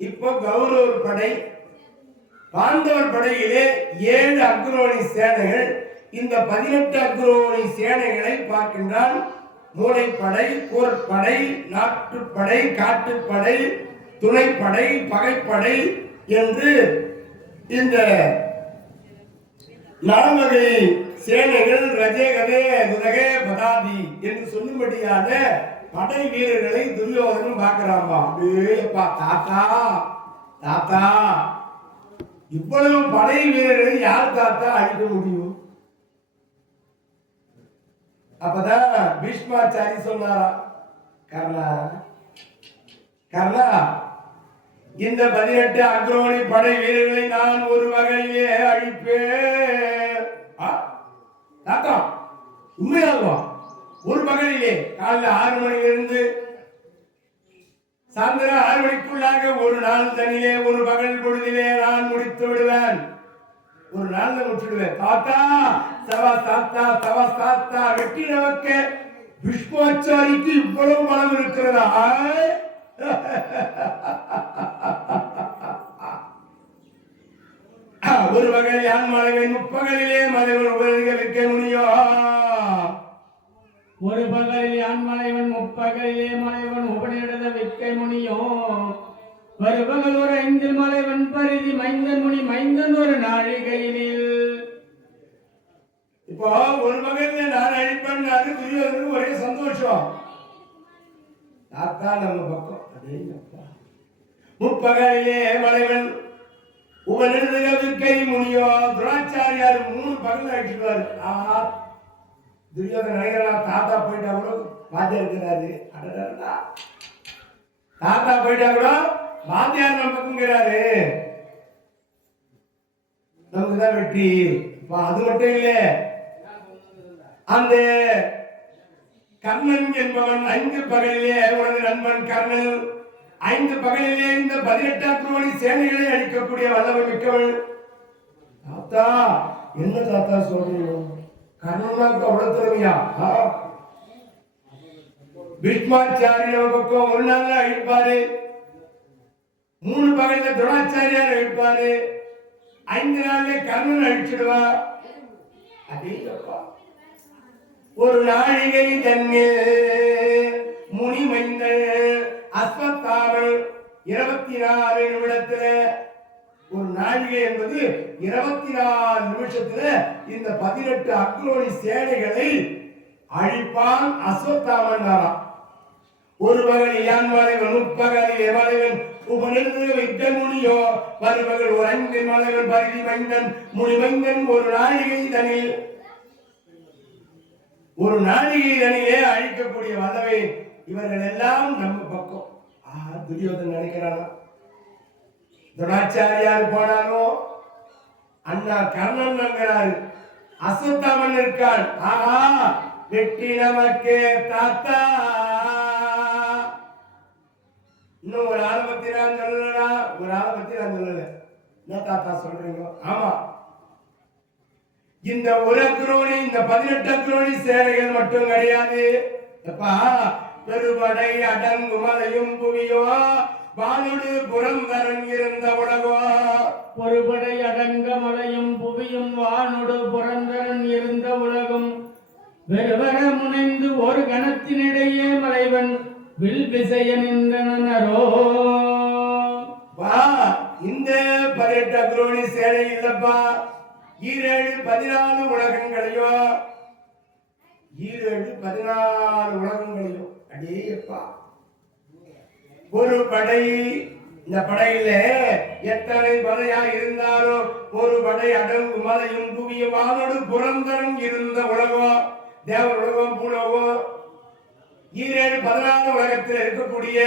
இப்போ கௌரவர் படை, பாண்டவர் படையிலே 7 அக்ரோணி சேனைகள். இந்த 18 அக்ரோணி சேனைகளை பார்க்கின்றால் மூளைப்படை, போர்ப்படை, நாட்டுப்படை, காட்டுப்படை, துணைப்படை, பகைப்படை என்று இந்த 4 வகை சேனைகள் ரஜேகதே துதகே பதாதி என்று சொல்லும்படியான படை வீரர்களை துரியோதனன் பார்க்கிறாம்பா. அப்படியேப்பா தாத்தா தாத்தா, இவ்வளவு படை வீரர்களை யார் தாத்தா அழிக்க முடியும்? அப்பதான் பீஷ்மாச்சாரி சொன்னாரா, கர்ணா கர்ணா, இந்த 18 அக்ரோணி படை வீரர்களை நான் ஒரு வகையிலே அழிப்பேன். தாத்தா உண்மையாகுவா? ஒரு பகலிலே காலையில் 6 மணியிலிருந்து சாயந்தரம் 6 மணிக்குள்ளாக ஒரு நாள் தனியிலே ஒரு பகல் பொழுதிலே நான் முடித்து விடுவேன். ஒரு நாள்ல முடிச்சுடுவேன். தாத்தா சவா தாத்தா சவா தாத்தா, வெற்றி நமக்கு பீஷ்மாச்சாரிக்கு இவ்வளவு பலம் இருக்கிறதா? ஒரு வகை யான் மலைவன் முப்பகலிலே மலைவன் உபரிக்க முடியும். ஒரு பகலில் யான் மலைவன் முப்பகலிலே மலைவன் உபனிடத விற்க முடியும். ஒரு பகல் ஒரு 5 மலைவன் பரிதி மைந்தன் முனி மைந்தன் ஒரு நாழிகையினில். இப்போ ஒரு பகலில் நான் அழிப்பேன் துரியோதனுக்கு ஒரே சந்தோஷம். தாத்தா நம்ம பக்கம். முப்பகலிலே மலைவன் உபனிடத விற்க முடியும். துரோணாச்சாரியார் 3 பகல் அழிச்சுவாரு. துரியோதன நினைக்கிறான் தாத்தா போயிட்டா கூட வாத்தியா இருக்கிறாரு. தாத்தா போயிட்டா கூட வாத்தியார் நம்ம பக்கங்கிறாரு. நமக்கு தான் வெற்றி. அது மட்டும் இல்ல, அந்த கர்ணன் என்பவன் 5 பகலிலே உனது நண்பன் கர்ணன் 5 பகலிலே இந்த 18 அக்ரோணி சேனைகளை அழிக்கக்கூடிய வல்லமை மிக்கவள். தாத்தா என்ன தாத்தா சொல்றீங்க? கர்ணனுக்கு அவ்வளவு திறமையா? பீஷ்மாச்சாரி நம்ம பக்கம் ஒரு நாள்ல அழிப்பாரு. 3 பகல்ல துரோணாச்சாரியார் அழிப்பாரு, 5 நாள்ல கர்ணன் அழிச்சிடுவா. ஒரு நாழிகை தன்னில் முனிமைந்தல் அஸ்வத்தாமன் 24 நிமிடத்துல, ஒரு நாழிகை என்பது 24 நிமிஷத்துல இந்த 18 அக்ரோணி சேனைகளை அழிப்பான் அஸ்வத்தாமன். ஒரு பகல் யான்மலைவன் முப்பகல் எமலைவன் உபனிருந்து விட்ட முனியோ மறுபகல் உறங்கி மலைவன் பரிதி மைந்தன் முனிமைந்தன் ஒரு நாழிகை தனில், ஒரு நாழிகை தனிலே அழிக்கக்கூடிய வல்லவை. இவர்கள் எல்லாம் நம்ம பக்கம். துரியோதன் நினைக்கிறானா, துரோணாச்சாரியார் போனானோ, அண்ணா கர்ணன் என்கிறாரு, அஸ்வத்தாமன் இருக்கான். ஆஹா, வெற்றி நமக்கே தாத்தா. இன்னும் ஒரு ஆளை பத்தி நான் சொல்லலடா, ஒரு ஆளை பத்தி நான் சொல்லல. என்ன தாத்தா சொல்றீங்க? ஆமா, இந்த ஒரு அக்ரோணி, இந்த 18 அக்ரோணி சேனைகள் மட்டும் கிடையாது. எப்பா, பெருபடை அடங்குமலையும் புவியோ வானோடு புறந்தரன் இருந்த உலகோ. பொறுபடை அடங்க மலையும் புவியும் வானோடு புறந்தரன் இருந்த உலகம் வெறுவர முனைந்து ஒரு கணத்தினிடையே மலைவன் வில் விசைய நின்றனரோ. வா, இந்த 18 அக்ரோணி சேனை இல்லப்பா, 14 உலகங்களையோ, 14 உலகங்களையோ. அடேயப்பா, ஒரு படை, இந்த படையில எத்தனை படையா இருந்தாலும் ஒரு படை அடங்கு மலையும் புவிய வானோடு புறந்தரன் இருந்த உலகம், தேவர் உலகம், பூலோகம், 14 உலகத்தில் இருக்கக்கூடிய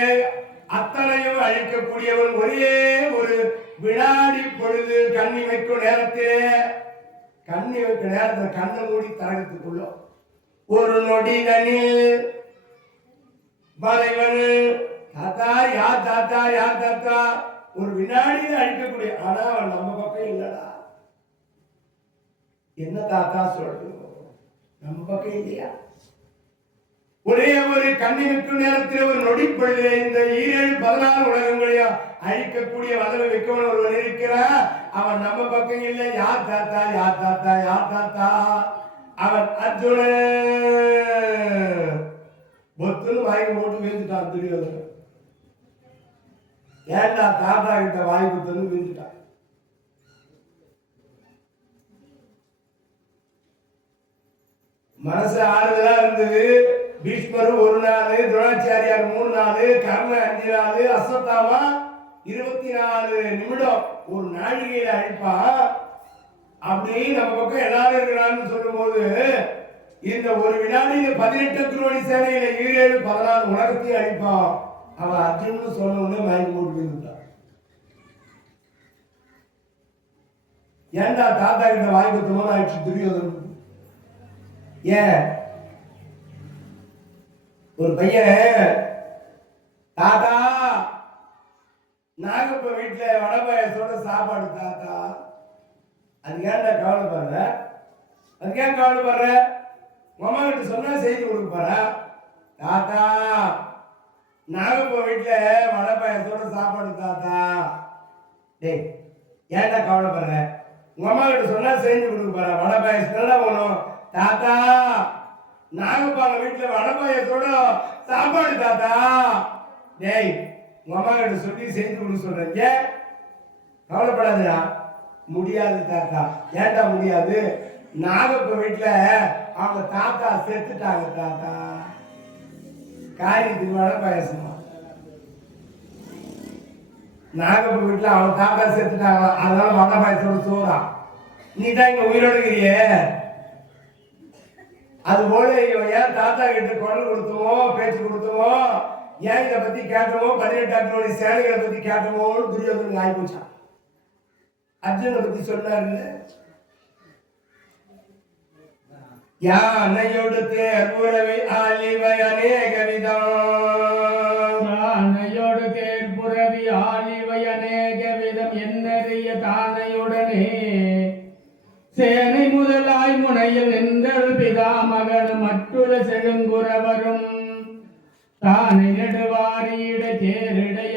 அத்தனையும் அழிக்கக்கூடியவன் ஒரே ஒரு வினாடி பொழுது கண்ணிமைக்கும் நேரத்திலே, கண்ணிமைக்கும் நேரத்தில் கண்ணை மூடி தரகத்துக்குள்ள ஒரு நொடிதனில் மலைவன் தாத்தா யார் தாத்தா யார் தாத்தா ஒரு வினாடியில் அழிக்கக்கூடிய. ஆனா அவன் நம்ம பக்கம் இல்லடா. என்ன தாத்தா சொல்றீங்க? நம்ம பக்கம் இல்லையா? ஒரே ஒரு கண்ணிமைக்கும் நேரத்தில் ஒரு நொடி பொழுது இந்த 14 உலகங்களையும் அழிக்கக்கூடிய வதவை வைக்கவன் ஒருவன் இருக்கிறான். அவன் நம்ம பக்கம் இல்லை. யார் தாத்தா யார் தாத்தா யார் தாத்தா? அவன் அர்ஜுனன். பொத்துன்னு வாங்கி போட்டு வீழ்ந்துட்டான் துரியோதனன். ஏண்டா தாத்தா கிட்ட வாங்கி கொடுத்து வீழ்ந்துட்டான். மனசு ஆறுதலா இருந்தது. பீஷ்மர் 1 நாள், துரோணாச்சாரியார் 3 நாள், கர்ணன் 5 நாள், அஸ்வத்தாமா 24 நிமிடம் ஒரு நாழிகையில அழிப்பா. அப்படி நம்ம பக்கம் எல்லாரும் இருக்கிறான்னு சொல்லும் போது இந்த ஒரு வினாடியில 18 அக்ரோணி சேனையில 14 உலகத்தையும் அழிப்பான். அவன் அர்ஜுன்னு சொன்ன உடனே மயங்கி போட்டு விழுந்துட்டான். ஏண்டா தாத்தா கிட்ட வாங்கி கொடுத்தோம்னு ஆயிடுச்சு துரியோதனன். ஏன் ஒரு பையன் தாத்தா நாகப்ப வீட்டுல வடை பாயசத்தோட சாப்பாடு தாத்தா, அதுக்கு ஏன்டா கவலைப்படுற? அதுக்கு ஏன் கவலைப்படுற? அம்மா கிட்ட சொன்னா செய்தி கொடுக்க போற. தாத்தா நாகப்ப வீட்டுல வடை பாயசத்தோட சாப்பாடு தாத்தா. டேய், ஏன்டா கவலைப்படுற? உங்க அம்மா கிட்ட சொன்னா செஞ்சு கொடுக்க போற. வடை பாயசம் வேணும் தாத்தா. நாகப்பாங்க வீட்டுல வடை பாயசத்தோட சாப்பாடு தாத்தா. டேய், உங்க அம்மா கிட்ட சொல்லி செஞ்சு கொடுக்க சொல்றீங்க. கவலைப்படாதுடா. முடியாது தாத்தா. ஏன்டா முடியாது? நாகப்ப வீட்டுல அவங்க தாத்தா செத்துட்டாங்க தாத்தா. காரியத்துக்கு வடை பாயசமா? நாகப்ப வீட்டுல அவங்க தாத்தா செத்துட்டாங்க, அதனால வடை பாயசத்தோட சோறா? நீ தான் இங்க உயிரோடு இருக்கிறிய. அது போல ஏன் தாத்தா கிட்ட குரல் கொடுத்தோமோ பேச்சு கொடுத்தோமோ, ஏன் இதை பத்தி கேட்டோமோ, 18 அக்ரோணி சேனைகளை பத்தி கேட்டோமோன்னு துரியோதனுக்கு ஆகி போச்சான். அர்ஜுனை பத்தி சொன்னாரு. யானையோடு தேர்புறவி ஆலிவை அநேக விதம். யானையோடு தேர்புறவி ஆலிவை அநேக விதம் என்னறிய தானையுடனே சேனை முதலாய் முனையில் நின்றல் பிதாமகன் மற்றுள்ள செழுங்குறவரும் தானை நெடுவாரியிட தேரிடைய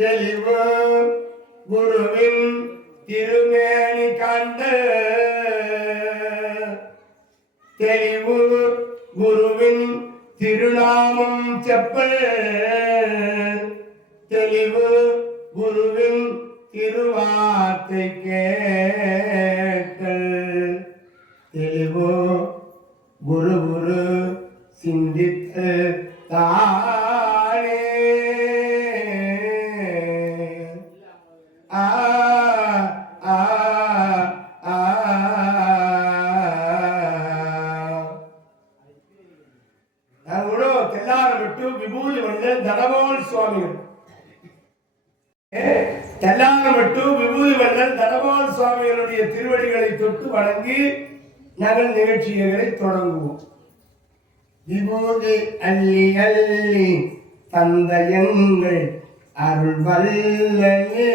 ஆண்ட தெளிவு குருவின் திருநாமம் செப்பல் தெளிவு குருவின் திருவார்த்தை கேட்டல் தெளிவு குரு குரு சிந்தித்து தானே ஆ ஆ ஆ தெல்லாரப்பட்டு விபூதி வள்ளல் தனபால் சுவாமிகள் தெல்லாரப்பட்டு விபூதி வள்ளல் தனபால் சுவாமிகளுடைய திருவடிகளை தொட்டு வணங்கி நகல் நிகழ்ச்சிகளை தொடங்குவோம். விபூதி அள்ளி அள்ளி தந்தையங்கள் அருள் வல்லலே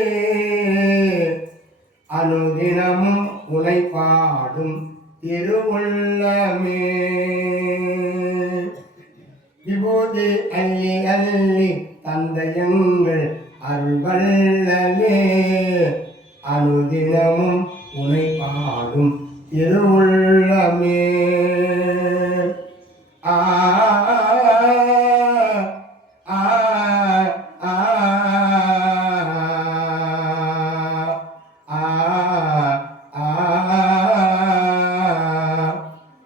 அனுதினமும் உனை பாடும் திருவுள்ளமே. விபூதி அள்ளி அள்ளி தந்தையங்கள் அருள் வல்லலே அனுதினமும் உனை பாடும் திருவுள்ளமே. ஆ ஆ ஆ ஆ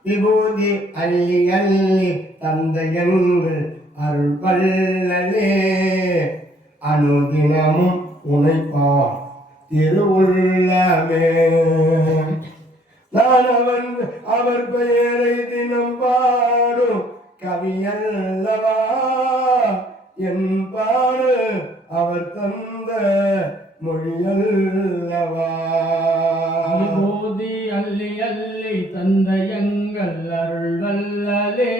விபூதி அள்ளி அள்ளி தந்தையங்கள் அருள் வல்லலே அனுதினமும் உனைப்பார் திருவுள்ளமே. நான் அவர் பெயரை தினம் பாடும் கவியல்லவா என் பாடு அவர் தந்த மொழியல்லவா. விபூதி அள்ளி அள்ளி தந்தையங்கள் அருள் வல்லலே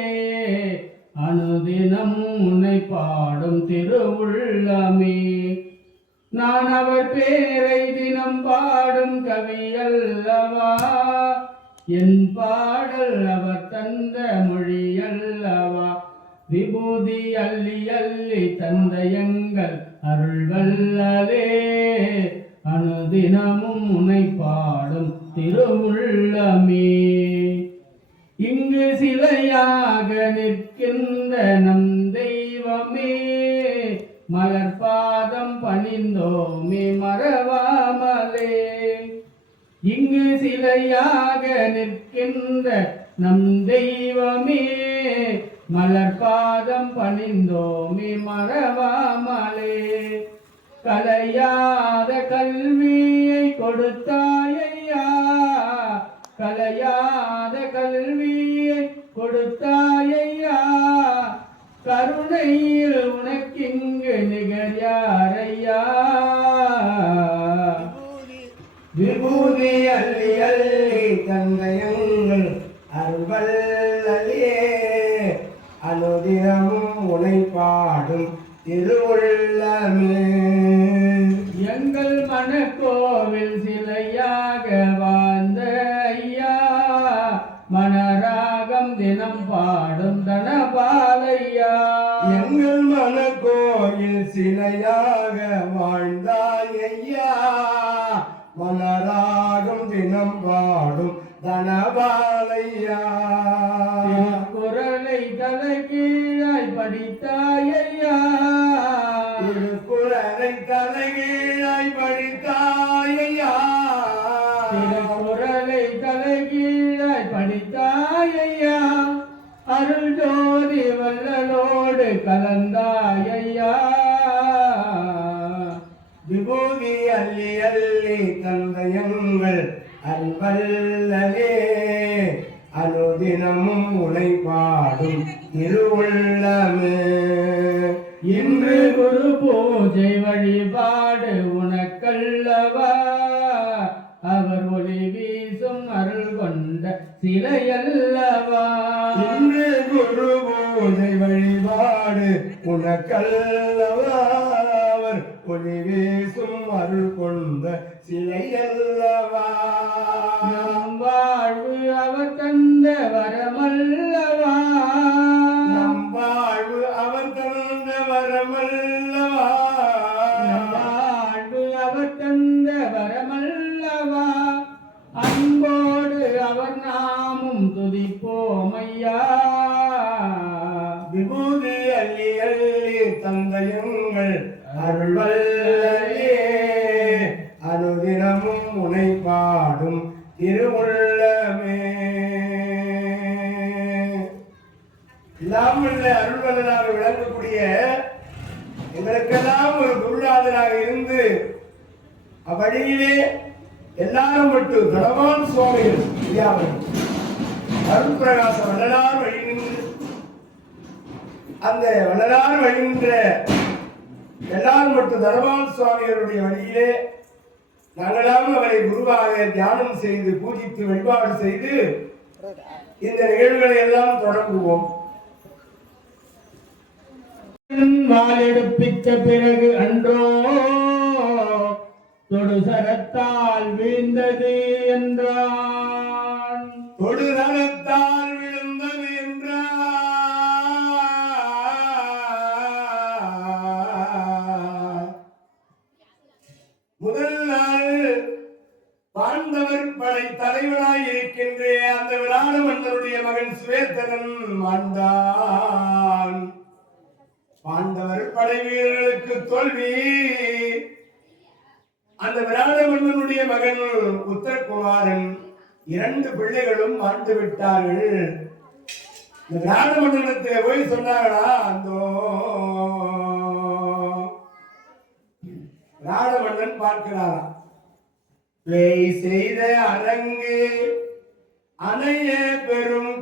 அனுதினம் உன்னை பாடும் திருவுள்ளமே. நான் அவர் பேரை தினம் பாடும் கவியல்லவா என் பாடல் அவர் தந்த மொழியல்லவா. விபூதி அள்ளி அள்ளி தந்தையங்கள் அருள் வல்லலே அனுதினமும் உன்னை பாடும் திருவுள்ளமே. இங்கு சிலையாக நிற்கின்ற நம் தெய்வமே மலர்பாதம் பணிந்தோமே மறவாமலே. இங்கு சிலையாக நிற்கின்ற நம் தெய்வமே மலர்பாதம் பணிந்தோமே மறவாமலே. கலையாத கல்வியை கொடுத்தாயையா கலையாத கல்வியை கொடுத்தாயையா கருணையில் உனக்கிங்கு நிகர் யாரையா. விபூதி அள்ளி அள்ளி தந்தையங்கள் அருள்வல்லலே அனுதினமும் உனை பாடும் திருவுள்ளமே. எங்கள் மனக்கோவில் சிலையாக வாழ்ந்த ஐயா மனராகம் தினம் பாடும் தனபாலையா. எங்கள் மனக்கோயில் சிலையாக வாழ்ந்தாய் ஐயா மனராகம் தினம் பாடும் தனபாலையா. திருக்குறளை தலைகீழாய் படித்தாயையா திருக்குறளை தலைகீழாய் படித்தாயையா திருக்குறளை தலைகீழாய் படித்தாயையா அருள் ஜோதி வல்லலோடு கலந்தாயையா. விபூதி அள்ளி அள்ளி தந்தையங்கள் அல்வல்லலே அனுதினமும் உனை பாடும் திருவுள்ளமே. இன்று குரு பூஜை வழிபாடு உனக்கல்லவா அவர் ஒளி வீசும் அருள் கொண்ட சிலையல்லவா. இன்று குரு பூஜை வழிபாடு உனக்கல்லவா அவர் ஒளி வீசும் அருள் கொண்ட சிலையல்லவா. நம் வாழ்வு அவர் தந்த வரமல்லவா நம் வாழ்வு அவர் தந்த வரமல்லவா நம் வாழ்வு அவர் தந்த வரமல்லவா. அன்போடு அவர் நாமும் துதிப்போம் ஐயா. விபூதி அள்ளி அள்ளி தந்தையுங்கள் அருள்வல்லே அனுதினமும் உனை பாடும் திருவுள்ளமே. இல்லாமல் அருள்வல்லனாக விளங்கக்கூடிய எங்களுக்கெல்லாம் ஒரு குருநாதராக இருந்து அவ்வழியிலே எல்லாரும் மட்டும் தனவான் சுவாமிகள் ஐயாவர்கள் அருள் பிரகாச வள்ளலார் வழி நின்று அந்த வள்ளலார் வழிகின்ற எல்லாரும் மட்டும் தனவான் சுவாமிகளுடைய வழியிலே நாங்களாம் அவரை குருவாக தியானம் செய்து பூஜித்து வழிபாடு செய்து இந்த நிகழ்வுகளை எல்லாம் தொடங்குவோம். வாழெடுப்பித்த பிறகு அன்றோ தொடுசரத்தால் வீழ்ந்தது என்றான். தொடுசரத்தால் விழுந்தது என்றான். முதல் நாள் பாண்டவர் படை தலைவனாய் இருக்கின்ற அந்த விராட மன்னனுடைய மகன் சுவேதனன் மாண்டான். பாண்டவர் படை வீரர்களுக்கு தோல்வி. அந்த விராட மன்னனுடைய மகன் உத்தரகுமாரன் 2 பிள்ளைகளும் மாண்டு விட்டார்கள். இந்த விராட மன்னனத்தை போய் சொன்னாங்களா, அந்த விராட மன்னன் பார்க்கிறாரா, பேய் செய்த அரங்கு அணைய பெரும்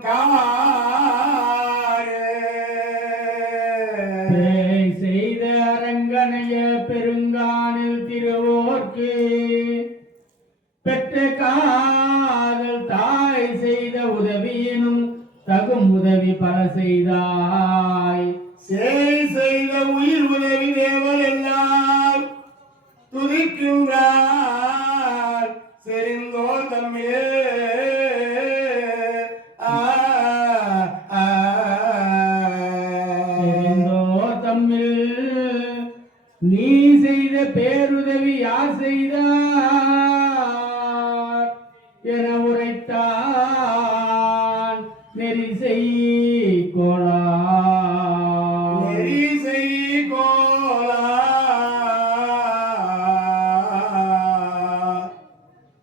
செய்த அரங்கனைய பெருங்கானில் திருவோர்க்கு பெற்ற காதல் தாய் செய்த உதவியினும் தகும் உதவி பல செய்தாய். செய்த உயிர் உதவி தேவர் எல்லாம் துதிக்கின்றார் செறிந்தோர் தம்மிலே நீ செய்த பேருதவி யார் செய்தார் என உரைத்தான். நெறிசை கோலா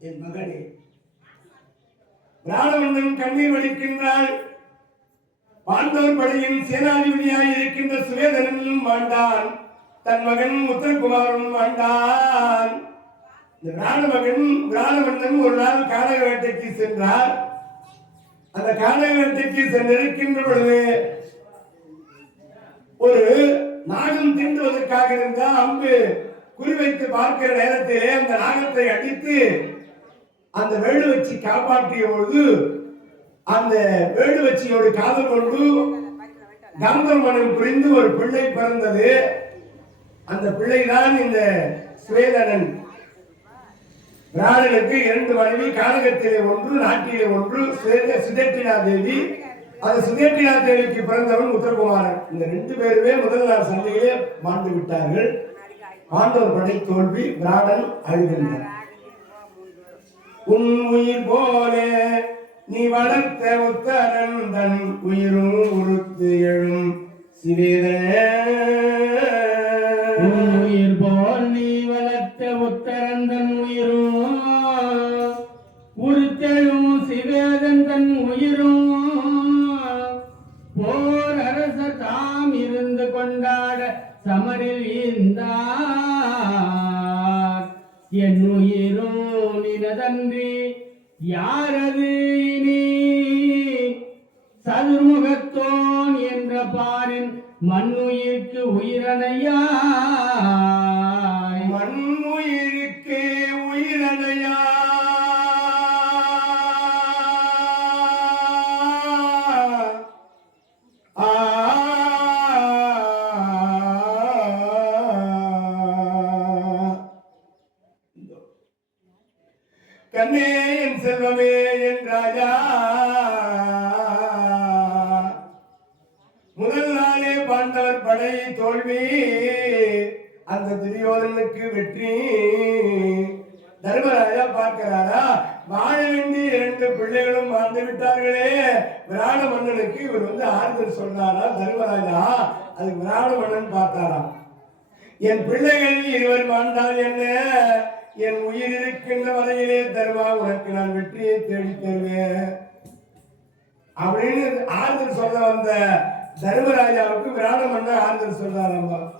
என் மகனே. ராணவண்ணன் கண்ணீர் வடிக்கின்றாள். பாண்டவர் படையின் சேனாதிபதியாய் இருக்கின்ற சுவேதனும் மாண்டான். தன் மகன் உத்தரகுமாரன் மாண்டான். ராணவண்ணன் ஒரு நாள் கானக வேட்டைக்கு சென்றார். அந்த கானக வேட்டைக்கு சென்றிருக்கின்ற பொழுது ஒரு நாகம் தீண்டுவதற்காக இருந்த அம்பு குறிவைத்து பார்க்கிற நேரத்திலே அந்த நாகத்தை அடித்து அந்த வேடுவச்சி காப்பாற்றிய பொழுது அந்த வேடுவச்சியோடு காதல் கொண்டு கந்தர்வனம் புரிந்து ஒரு பிள்ளை பிறந்தது. அந்த பிள்ளைதான் இந்த சுவேதனன். ராணனுக்கு 2 மனைவி, கானகத்திலே ஒன்று, நாட்டிலே ஒன்று, சுதேட்டினா தேவி. அந்த சுதேட்டினா தேவிக்கு பிறந்தவன் உத்தரகுமாரன். இந்த 2 பேருமே முதல் நாள் சண்டையிலே மாண்டு விட்டார்கள். பாண்டவர் படை தோல்வி. ராணன் அழுகின்றான். உன் உயிர் போலே நீ வளர்த்த உத்தரன் தன் உயிரும் உறுத்து எழும் உயிர் போல் நீ வளர்த்த உத்தரன் தன் உயிரும் உறுத்தெழும் சிவேதன் தன் உயிரும் போர் அரசர் தாம் இருந்து கொண்டாட சமரில் ஈந்தார். என் உயிரும் நினதன்றி யாரது இனி சதுர்முகத்தோன் என்ற பாரின் மண்ணுயிர்க்கு உயிரணையாய். மண்ணுயிருக்கு உயிரணையா கண்ணே என் செல்வமே என் ராஜா. முதல் நாளே பாண்டவர் படை தோல்வி. அந்த துரியோதனுக்கு வெற்றி. தர்மராஜா பார்க்கிறாரா, வாழ வேண்டிய 2 பிள்ளைகளும் வாழ்ந்து விட்டார்களே. விராட மன்னனுக்கு இவர் ஆறுதல் சொன்னாரா தர்மராஜா. அது விராட மன்னன் பார்த்தாராம். என் பிள்ளைகள் 2 வாழ்ந்தால் என்ன, என் உயிர் இருக்கின்ற வரையிலே தருவா உனக்கு நான் வெற்றியை தேடி தருவேன் அப்படின்னு ஆறுதல் சொல்ல வந்த தர்மராஜாவுக்கு விராட மன்னன் ஆறுதல் சொல்றாராம்.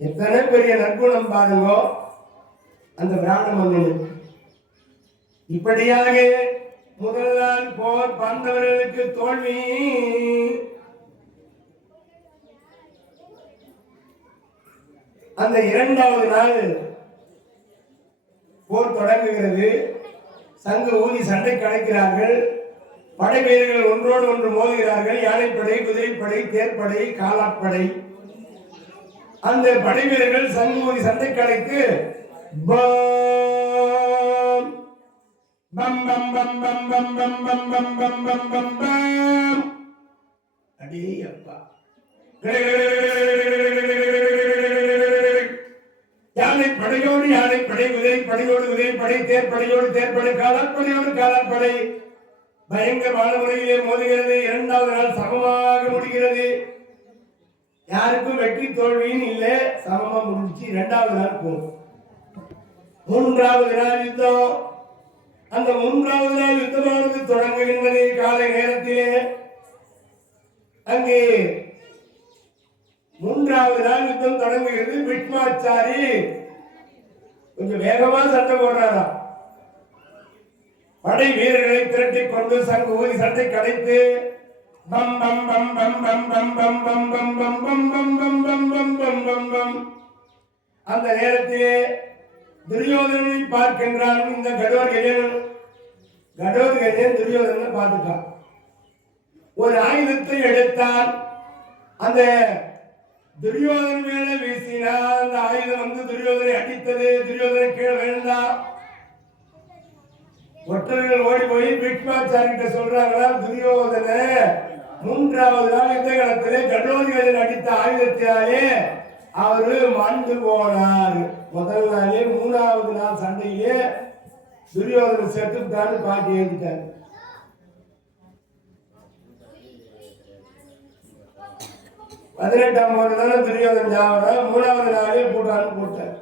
எத்தனை பெரிய நற்குணம் பாருங்க அந்த விராட மன்னனுக்கு. இப்படியாக முதல் நாள் போர் பாண்டவர்களுக்கு தோல்வி. அந்த 2வது நாள் போர் தொடங்குகிறது. சங்கு ஊதி சண்டை கலைக்கிறார்கள். படை வீரர்கள் ஒன்றோடு ஒன்று மோதுகிறார்கள். யானைப்படை, குதிரைப்படை, தேர்ப்படை, காலாட்படை. அந்த படை வீரர்கள் சங்கு ஊதி சண்டை கலைக்கு பம் பம் பம் பம் பம் பம் பம் பம் பம் பம் பம் பம். அடே அப்பா. யானை படையோடு யானைப்படை, குதிரைப்படையோடு குதிரைப்படை, தேர்ப்படையோடு தேர்ப்படை, காலாட்படையோடு காலாட்படை பயங்கரமான முறையிலே மோதுகிறது. 2வது நாள் சமமாக முடிகிறது. யாருக்கும் வெற்றி தோல்வியும் இல்லை, சமமா முடிச்சு. 2வது நாள் போகும். 3வது நாள் யுத்தம். அந்த 3வது நாள் யுத்தமானது தொடங்குகின்றது. காலை நேரத்திலே அங்கே 3வது நாள் யுத்தம் தொடங்குகிறது. பீஷ்மாச்சாரி கொஞ்சம் வேகமா சண்டை போடுறாரா. படை வீரர்களை திரட்டிக் கொண்டு சங்கு ஊதி சண்டை கலைத்து பம் பம் பம் பம் பம் பம் பம் பம் பம் பம் பம் பம் பம் பம் பம் பம் பம் பம். அந்த நேரத்திலே துரியோதனை பார்க்கின்றான். இந்த கடோத்கஜன் துரியோதனை பார்த்துட்டான். ஒரு ஆயுதத்தை எடுத்தான். அந்த துரியோதன் மேல வீசினான். அந்த ஆயுதம் துரியோதனை அடித்தது. துரியோதனை கீழே விழுந்தான். ஒற்றர்கள் ஓடி போய் பீஷ்மாச்சாரிட்ட சொல்றாங்களா, துரியோதன 3வது நாள் யுத்த காலத்திலே கடோத்கஜன் அடித்த ஆயுதத்தினாலே அவரு மாண்டு போனார். முதல் நாளே 3வது நாள் சண்டையிலே துரியோதனை செத்துட்டான்னு பாட்டி எழுதிட்டார். பதினெட்டாம் தானே துரியோதன் ஜாவரம் 3வது நாளே போட்டான்னு போட்டார்.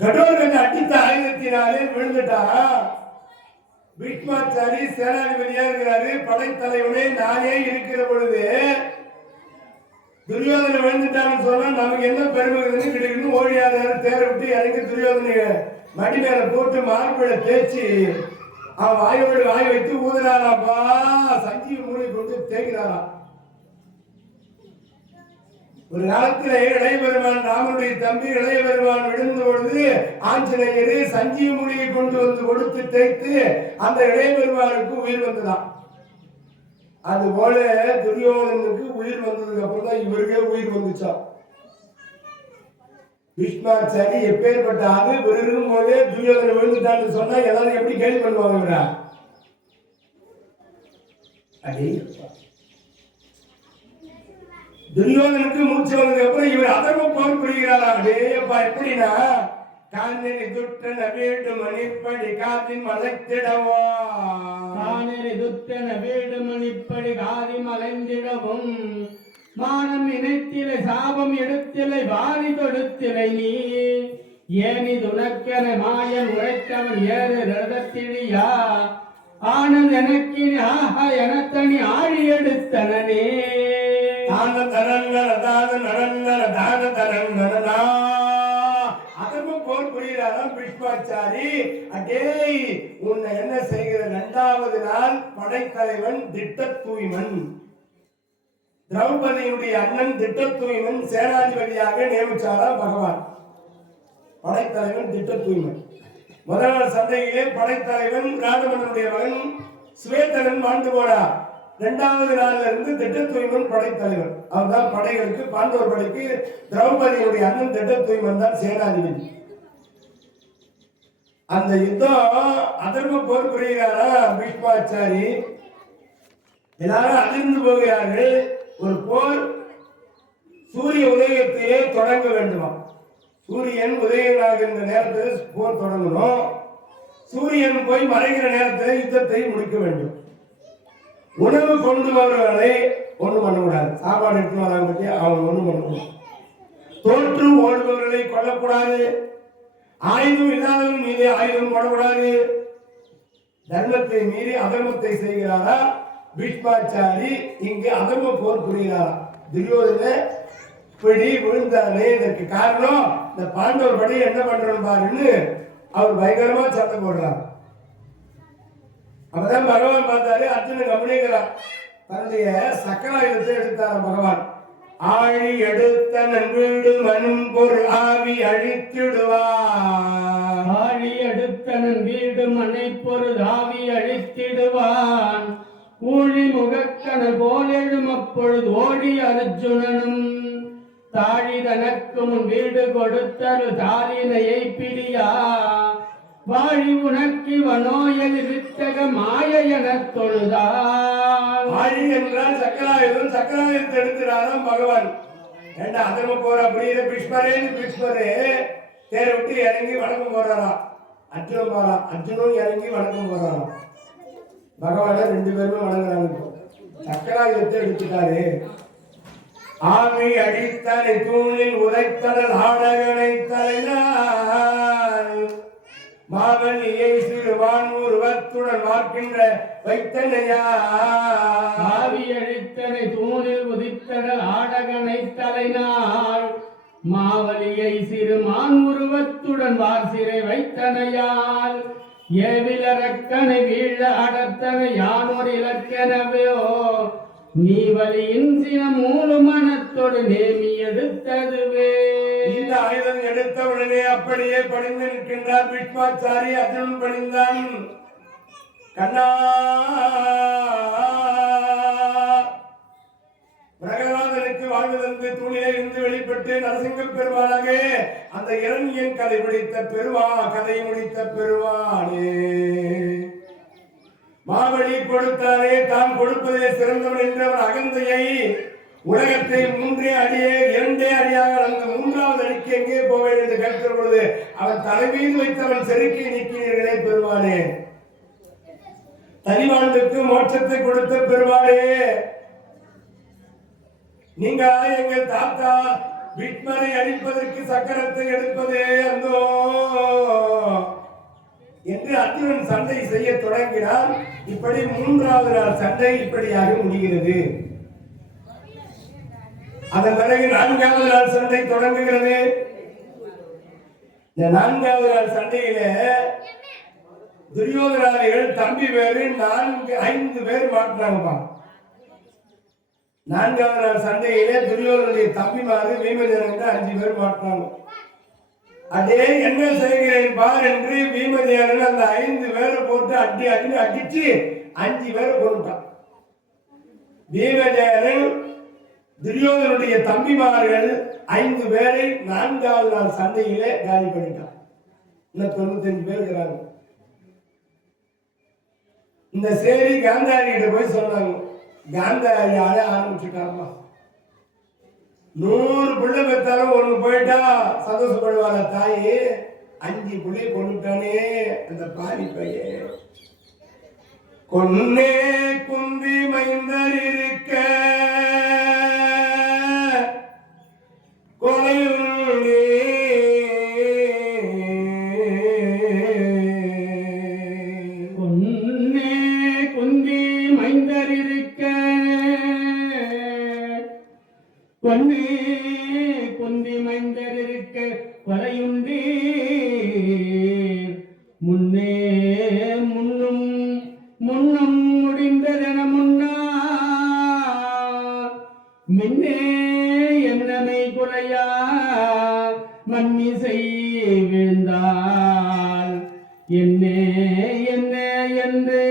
கடோத்கஜன் அடித்த ஆயுதத்தினாலே விழுந்துட்டாரா. பீஷ்மாச்சாரி சேனாதிபதியா இருக்கிறாரு. படைத்தலைவனே நானே இருக்கிற பொழுது துரியோதனை விழுந்துட்டான்னு சொன்னா நமக்கு என்ன பெருமை கிடைக்குன்னு ஓடியாரு. தேரை விட்டு இறங்கி துரியோதனை மடி மேல போட்டு மார்பிட தேய்ச்சி அவன் வாயோடு வாய் வைத்து ஊதுறாராப்பா. சஞ்சீவி மூளை கொண்டு தேய்க்கிறாரா. ஒரு காலத்தில் இளைய பெருமான் ராமனுடைய தம்பி இளைய பெருமான் விழுந்த பொழுது ஆஞ்சநேயர் சஞ்சீவி மூலிகை கொண்டு வந்து கொடுத்து தேய்த்து அந்த இளைய பெருமானுக்கு உயிர் வந்ததான். அது போல துரியோதனுக்கு உயிர் வந்ததுக்கு அப்புறம் தான் இவருக்கே உயிர் வந்துச்சான். பீஷ்மாச்சாரி எப்பேற்பட்ட ஆளு. இவர் இருக்கும் போதே துரியோதனை விழுந்துட்டான்னு சொன்னா எல்லாரும் எப்படி கேள்வி பண்ணுவாங்க. அதே துரியோதனுக்கு மூச்சு வந்ததுக்கு அப்புறம் இவர் அதர்ம போர் புரிகிறாரா. அடேப்பா எப்படின்னா காணறி துட்டன வீடு மணிப்படி காதின் மலைத்திடவா. காணறி துட்டன வீடு மணிப்படி காதி மலைந்திடவும் மானம் இணைத்திலை சாபம் எடுத்திலை வாரி தொடுத்திலை நீ ஏனி துணக்கென மாயன் உரைத்தவன் ஏறு ரதத்திழியா ஆனந்த் எனக்கு ஆஹா எனத்தனி ஆழி எடுத்தனே. தான தரங்கன தான நடங்கன தான தரங்கனா அதர்ம போர் புரிகிறாராம் பீஷ்மாச்சாரி. அடேய் உன்னை என்ன செய்கிற. 2வது நாள் படைத்தலைவன் திட்ட தூய்மன் திரௌபதியுடைய அண்ணன் திட்ட தூய்மன் சேனாதிபதியாக நியமிச்சாரா பகவான். படைத்தலைவன் திட்ட தூய்மன். முதல் நாள் சண்டையிலே படைத்தலைவன் ராடமன்னனுடைய மகன் சுவேதனன் மாண்டு போனா. 2வது நாள்ல இருந்து திட்ட தூய்மன் படைத்தலைவன். அவர்தான் படைகளுக்கு பாண்டவர் படைக்கு திரௌபதியுடைய அண்ணன் திட்ட தூய்மன் தான் சேனாதிபதி. அந்த யுத்தம் அதர்ம போர் புரிகிறாரா பீஷ்மாச்சாரி. எல்லாரும் அதிர்ந்து போகிறார்கள். ஒரு போர் சூரிய உதயத்திலே தொடங்க வேண்டுமா. சூரியன் உதயமாகின்ற நேரத்தில் போர் தொடங்கணும். சூரியன் போய் மறைகிற நேரத்தில் யுத்தத்தை முடிக்க வேண்டும். உணவு கொண்டு வருவதை ஒண்ணும் பண்ணக்கூடாது. சாப்பாடு எடுத்து வராங்க பற்றி அவங்க ஒண்ணும் பண்ணக்கூடாது. தோற்று ஓடுபவர்களை கொல்லக்கூடாது. ஆயுதம் இல்லாதவன் மீது ஆயுதம் போடக்கூடாது. தர்மத்தை மீறி அதர்மத்தை செய்கிறாரா பீஷ்மாச்சாரி இங்கு அதர்ம போர் புரிகிறாரா? துரியோதன பிடி விழுந்தானே. இதற்கு காரணம் இந்த பாண்டவர் படி என்ன பண்றோம் பாருன்னு அவர் பயங்கரமா சத்தம் போடுறார். அப்பதான் பகவான் பார்த்தாரு. அர்ஜுனன் கவனிக்கிறார். தன்னுடைய சக்கராயுதத்தை எடுத்தார் பகவான். ஆழி எடுத்த நன்வீடு மனும் பொருள் ஆவி அழித்திடுவான். ஆழி எடுத்த நன்வீடு மனை பொருள் ஆவி அழித்திடுவான். ஊழி முகக்கண போல் எழும் அப்பொழுது ஓடி அர்ஜுனனும் தாழி தனக்கு முன் வீடு கொடுத்தரு தாலினையை பிடியா வாழி உனக்கு வனோயல் வித்தக மாய எனத் தொழுதார். ஆழி என்றால் சக்கராயுதம். சக்கராயுதத்தை எடுக்கிறாராம் பகவான். ஏண்டா அதர்ம போற அப்படின்னு பீஷ்மரே தேரை விட்டு இறங்கி வணக்கம் போறாரா. அர்ஜுனன் போறா. அர்ஜுனும் இறங்கி வணக்கம் போறாராம். பகவான ரெண்டு பேருமே வணங்குறாங்க. சக்கராயுதத்தை எடுத்துட்டாரு. ஆவி அடித்தனை தூணில் உதைத்தடல் ஆடகனை தலைநாள் மாவலியை சிறுவான் உருவத்துடன் வார்க்கின்ற வைத்தனையா. ஆவி அழித்தனை தூணில் உதித்தடல் ஆடகனை தலைநாள் மாவலியை சிறுமான் உருவத்துடன் வார்சிறை வைத்தனையால் ஏவிலரக்கனை வீழ அடத்தனை யானோர் இலக்கெனவையோ நீ வலியின் சின மூல மனத்தோடு நேமி எடுத்ததுவே. இந்த ஆயுதம் எடுத்த உடனே அப்படியே பணிந்து நிற்கின்றார் பீஷ்மாச்சாரி. அர்ஜுனன் பணிந்தான். கண்ணா பிரகலாதனுக்கு வாழ்வு தந்து தூணிலே இருந்து வெளிப்பட்டு நரசிங்க பெருமானாக அந்த இரணியன் கதை முடித்த கதை முடித்த பெருமானே மாவழி கொடுத்தாரே தாம் கொடுப்பதே சிறந்தவன் என்றவர் அகந்தையை உலகத்தை மூன்றே அடியே இரண்டே அடியாக அந்த மூன்றாவது அடிக்கு எங்கே போவேன் என்று கேட்கிற பொழுது அவன் தலைமீது வைத்தவன் செருக்கி நீக்கினீர்களே பெருமானே. தனிவாண்டுக்கு மோட்சத்தை கொடுத்த பெருமானே. நீங்க எங்கள் தாத்தா பீஷ்மரை அழிப்பதற்கு சக்கரத்தை எடுப்பதே அந்தோ என்று அர்ஜுனன் சண்டை செய்ய தொடங்கினார். இப்படி மூன்றாவது நாள் சண்டை இப்படியாக முடிகிறது. அதன் பிறகு நான்காவது நாள் சண்டை தொடங்குகிறது. இந்த நான்காவது நாள் சண்டையில துரியோதனாதிகள் தம்பி பேரு 5 பேர் மாட்டினாங்கப்பா. நான்காவது நாள் சண்டையிலே துரியோதனுடைய தம்பிமாரு பீமசேனன் 5 பேர் மாட்டினாங்க. அதே என்ன செய்கிறேன் பார் என்று பீமசேனன் அந்த 5 பேரை போட்டு அடிச்சு 5 பேரை கொண்டுட்டான். பீமசேனன் துரியோதனுடைய தம்பிமார்கள் 5 பேரை நான்காவது நாள் சண்டையிலே காலி பண்ணிட்டான். இன்னும் 95 பேர் இருக்கிறாங்க. இந்த சேரி காந்தாரி கிட்ட போய் சொன்னாங்க. காந்தாரி ஆள ஆரம்பிச்சுட்டாங்க. 100 பிள்ளை பெற்றாலும் 1 போயிட்டா சந்தோஷப்படுவார தாயி. 5 பிள்ளை கொண்டுட்டானே அந்த பாரி பையன். கொன்னே குந்தி மைந்தர் இருக்க கொலையுள்ளே கொன்னே குந்தி மைந்தர் இருக்க கொன்னே குந்தி மைந்தர் இருக்க கொலையுண்டே முன்னே முன்னும் முன்னும் முடிந்ததென முன்னா மின்னே என்னமை குலையா மன்னிசை விழுந்தால் என்னே என்ன என்று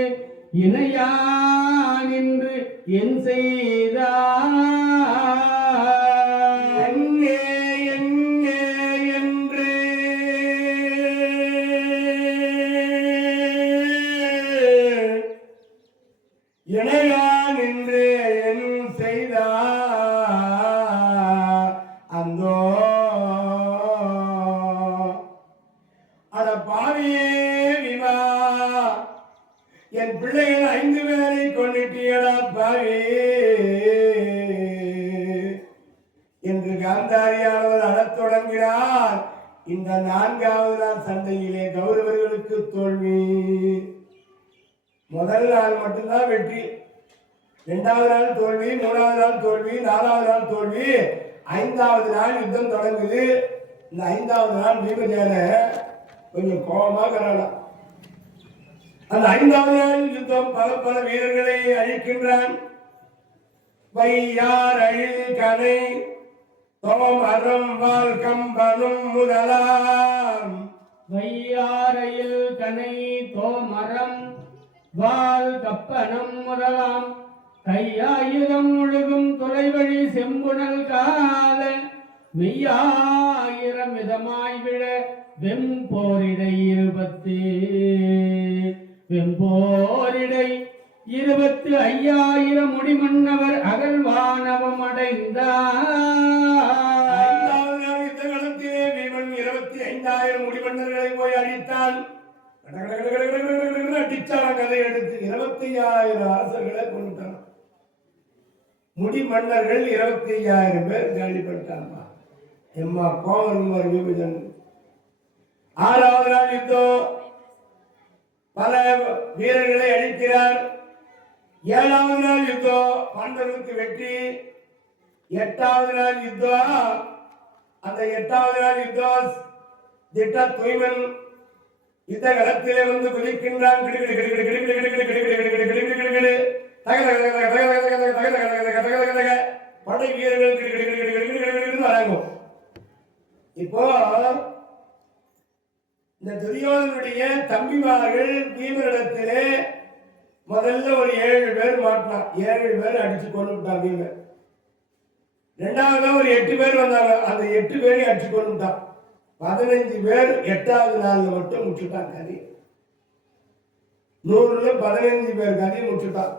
இணையான் என்று என் செய்தார். என்னே என்னே என்று இணையான் என்று என் செய்தார். அந்தோ என் பிள்ளைகள் 5 பேரை கொண்டுட்டியடா பாவி என்று காந்தாரியானவர் அழத் தொடங்கினார். இந்த 4வது நாள் சண்டையிலே கௌரவர்களுக்கு தோல்வி. முதல் நாள் மட்டும்தான் வெற்றி, 2வது நாள் தோல்வி, 3வது நாள் தோல்வி, 4வது நாள் தோல்வி, 5வது நாள் யுத்தம் தொடங்குது. இந்த 5வது நாள் பீமசேன கொஞ்சம் கோபமாக அந்த 5வது நாள் யுத்தம் பல வீரர்களை அழிக்கின்றான். வையார் அழில் கனை தோம் அறம் வால் கம்பனும் முதலாம். வையாரையில் கனை தோமரம் வால் கப்பனம் முதலாம். கையாயுதம் முழுகும் துறைவழி செம்புணல் கால மெய்யாயிரம் விதமாய் விழ வெம்போரிடை 25,000 முடிமன்னவர் அகழ்வானவம் அடைந்தார். 5வது நாள் யுத்த களத்திலே பீமன் 25,000 முடிமன்னர்களை போய் அடித்தான். அடிச்சான கதை எடுத்து 25,000 அரசர்களை கொண்டுட்டான். முடிமன்னர்கள் 25,000 பேர் காலி பண்ணிட்டாங்க. எம்மா கோவன் விபஜன். 6வது நாள் யுத்தம் பல வீரர்களை அழிக்கிறார். 7வது நாள் யுத்தம் பாண்டவர்களுக்கு வெற்றி. 8வது நாள் யுத்தம், அந்த 8வது நாள் யுத்தம் திட்ட தூய்மன் யுத்த களத்திலே வந்து குதிக்கின்றான். படை வீரர்கள் வழங்கும். இப்போ இந்த துரியோதனுடைய தம்பிமார்கள் பீமரிடத்திலே முதல்ல ஒரு 7 பேர் மாட்டினான். 7 பேர் அடிச்சு கொண்டு விட்டான் பீமன். 2வது ஒரு 8 பேர் வந்தாங்க. அந்த 8 பேரையும் அடிச்சு கொண்டு விட்டான். 15 பேர் 8வது நாள்ல மட்டும் முடிச்சுட்டான் கதி. 100ல 15 பேர் கதி முடிச்சுட்டான்.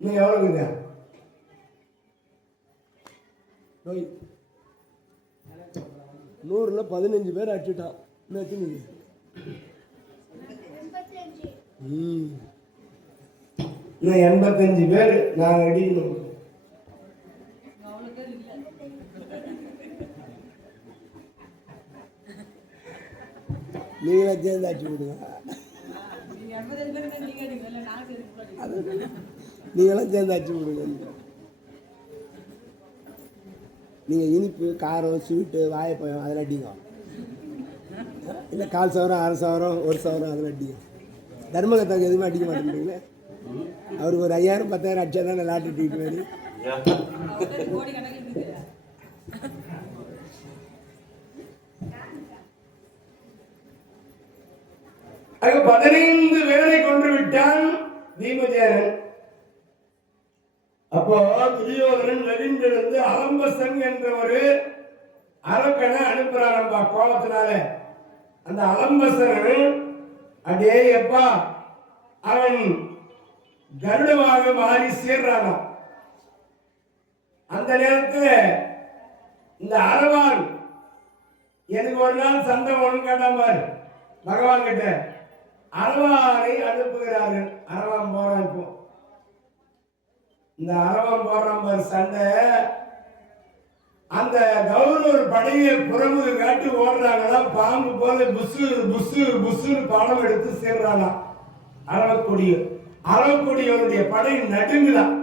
நீ எவ்வளவுங்க 100ல 15 பேர் அடிச்சுட்டான். இன்னும் 85 பேர் நாங்க அடிக்கணும். நீங்களே சேர்ந்து அடிச்சு விடுங்க. நீங்களாம் சேர்ந்து அடிச்சு விடுங்க. நீங்கள் இனிப்பு காரம் ஸ்வீட்டு வாழைப்பழம் அதில் அடிங்க. இல்லை 1/4 சவரம் 1/2 சவரம் 1 சவரம் அதில் அடிங்க. தர்மகத்தாக்கு எதுவுமே அடிக்க மாட்டேங்கிறீங்களே. அவருக்கு ஒரு 5,000 10,000 அடிச்சா தான் லாட்டரி டிக்கெட் மாதிரி. அங்க 15 பேரை கொன்று விட்டான் பீமசேனன். அப்போ துரியோதனன் நெருங்கிலிருந்து அலம்பசன் என்ற ஒரு அரக்கனை அனுப்புறான் கோபத்தினால. அந்த அலம்பசன் அடே எப்பா அவன் கருடமாக மாறி சேர்றான். அந்த நேரத்தில் இந்த அரவான் எனக்கு ஒரு நாள் சண்டை ஒன்று கேட்டான் பகவான் கிட்ட. அரவானை அனுப்புகிறார்கள். அரவான் போறான். இப்போ இந்த அரவான் போறான் சண்டை. அந்த கௌரவர் படையை புறமுது காட்டி ஓடுறாங்களா, பாம்பு போல புசு புசு புசுன்னு படம் எடுத்து சேர்றானா அரவக்கூடியவருடைய படை நடுங்குதான்.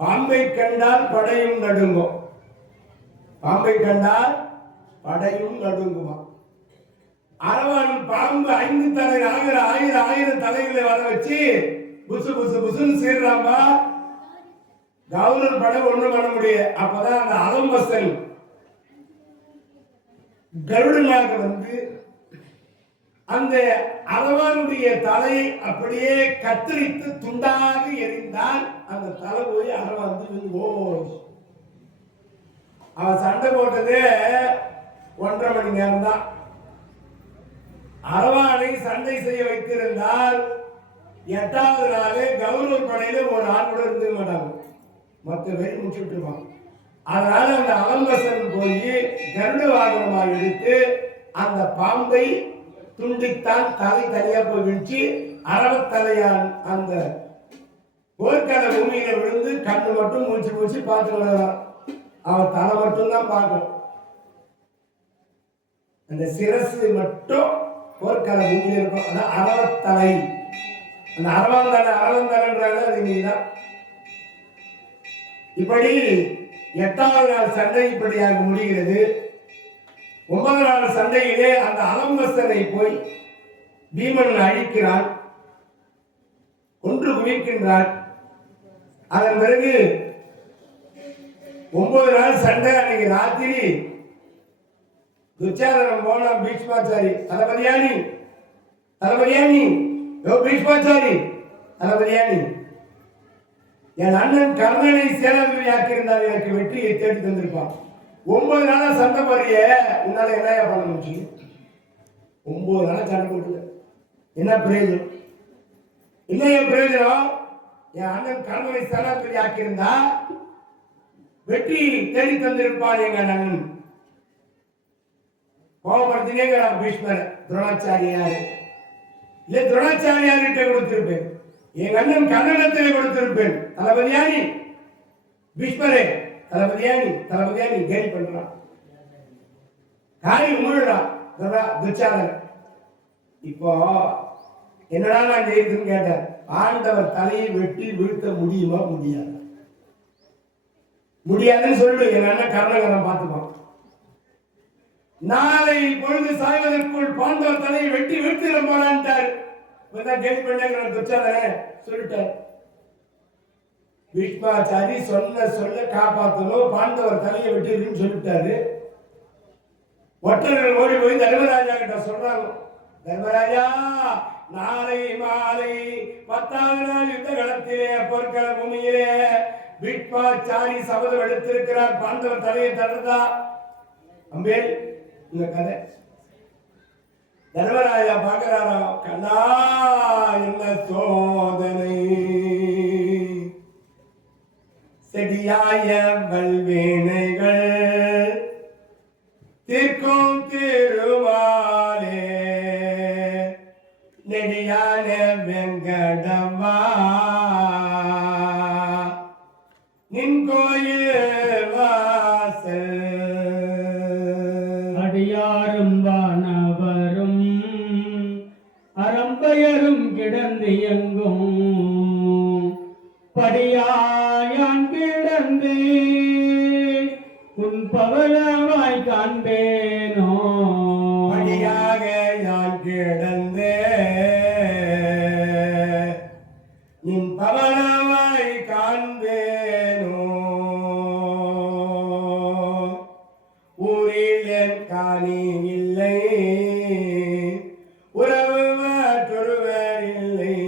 பாம்பை கண்டால் படையும் நடுங்கும். பாம்பை கண்டால் படையும் நடுங்குமா. அரவான் பாம்பு 5 தலை 1000 தலைகளை வர வச்சு புசு புசு புசுன்னு சேர்றாம்பா. கௌரவர் படை ஒண்ணு பண்ண முடியாது. அப்பதான் அந்த அலம்பசன் கருடனாக வந்து அந்த அரவானுடைய தலையை அப்படியே கத்தரித்து துண்டாக எரிந்தால் அந்த தலை போய் அரவான் அவன் சண்டை போட்டது 1.5 மணி நேரம் தான். அரவானை சண்டை செய்ய வைத்திருந்தால் 8வது நாளே கௌரவர் படையில ஒரு ஆள் கூட இருந்துக்க மாட்டாங்க. மற்ற பேர் முடிச்சுட்டு இருப்பாங்க. அதனால அந்த அலம்பசன் போய் கருட வாகனமாக எடுத்து அந்த பாம்பை துண்டித்தான், தலை தனியா போய் விழிச்சு அரவத்தலையான் அந்த போர்க்கள பூமியில விழுந்து கண்ணு மட்டும் மூச்சு மூச்சு பார்த்து விடுறான். அவன் தலை மட்டும்தான் பார்க்கும், அந்த சிரசு மட்டும் போர்க்கள பூமியில இருக்கும். அதான் அரவத்தலை. அந்த அரவந்தலைன்றாங்க அது நீதான். இப்படி 8வது நாள் சண்டை இப்படியாக முடிகிறது. 9வது நாள் சண்டையிலே அந்த அலம்பசனை போய் பீமன் அழிக்கிறான், கொன்று குவிக்கின்றான். அதன் பிறகு 9 நாள் சண்டை. அன்னைக்கு ராத்திரி துச்சாதனம் போன பீஷ்மாச்சாரி, தளபதியானி தளபதியானி பீஷ்மாச்சாரி தளபதியானி, என் அண்ணன் கர்ணனை சேனாதிபதி ஆக்கியிருந்தால் எனக்கு வெற்றியை தேடி தந்திருப்பான். 9 நாளா சண்டை போறிய, உன்னால என்ன பண்ண முடியும்? 9 நாளா சண்டை போட்டு என்ன பிரயோஜனம்? இல்லையா பிரயோஜனம்? என் அண்ணன் கர்ணனை சேனாதிபதி ஆக்கியிருந்தா வெற்றி தேடி தந்திருப்பான் எங்க அண்ணன். கோபப்படுத்தினேங்கிறான் பீஷ்மர். துரோணாச்சாரியார் இல்ல, துரோணாச்சாரியார்கிட்ட கொடுத்திருப்பேன், என் அண்ணன் கர்ணனத்தில் கொடுத்திருப்பேன். தளபதியானி பீஷ்மரே, தளபதியானி கேலி பண்றான், காரில் மூழ்கிறான் துச்சாதன். இப்போ என்னடா நான் ஜெயித்துன்னு கேட்டேன். ஆண்டவர் தலையை வெட்டி வீழ்த்த முடியுமா? முடியாது. முடியாதுன்னு சொல்லு, என் அண்ணன் கர்ணகரம் பார்த்துப்பான். நாளை பொழுது சாய்வதற்குள் பாண்டவர் தலையை வெட்டி வீழ்த்திட போனான்ட்டார். கேலி பண்ண துச்சாதன சொல்லிட்டார். பீஷ்மாச்சாரி சொல்ல காப்பாற்றணும், பாண்டவர் தலையை வெட்டிருக்குன்னு சொல்லிட்டாரு. ஒற்றர்கள் ஓடி போய் தர்மராஜா கிட்ட சொல்றாங்க, தர்மராஜா நாளை மாலை 10வது நாள் யுத்த களத்திலே போர்க்கள பூமியிலே பீஷ்மாச்சாரி சபதம் எடுத்திருக்கிறார், பாண்டவர் தலையை தடுத்தா. அம்பேல் இந்த கதை. தர்மராஜா பார்க்கிறாராம், கண்ணா என்ன சோதனை, செடியாய வல்வேனைகள் தீர்க்கும் திருமாலே நெடியான வெங்கடமா நின் கோயில் வாசல். அடியாரும் வானவரும் அறம்பயரும் கிடந்து எங்கும் படியாயான் கிடந்து உன் பவளவாய் காண்பேனோ. படியாக யான் கிடந்தே நின் பவளவாய் காண்பேனோ. ஊரில் என் காணி இல்லை, உறவு மற்றொருவர் இல்லை.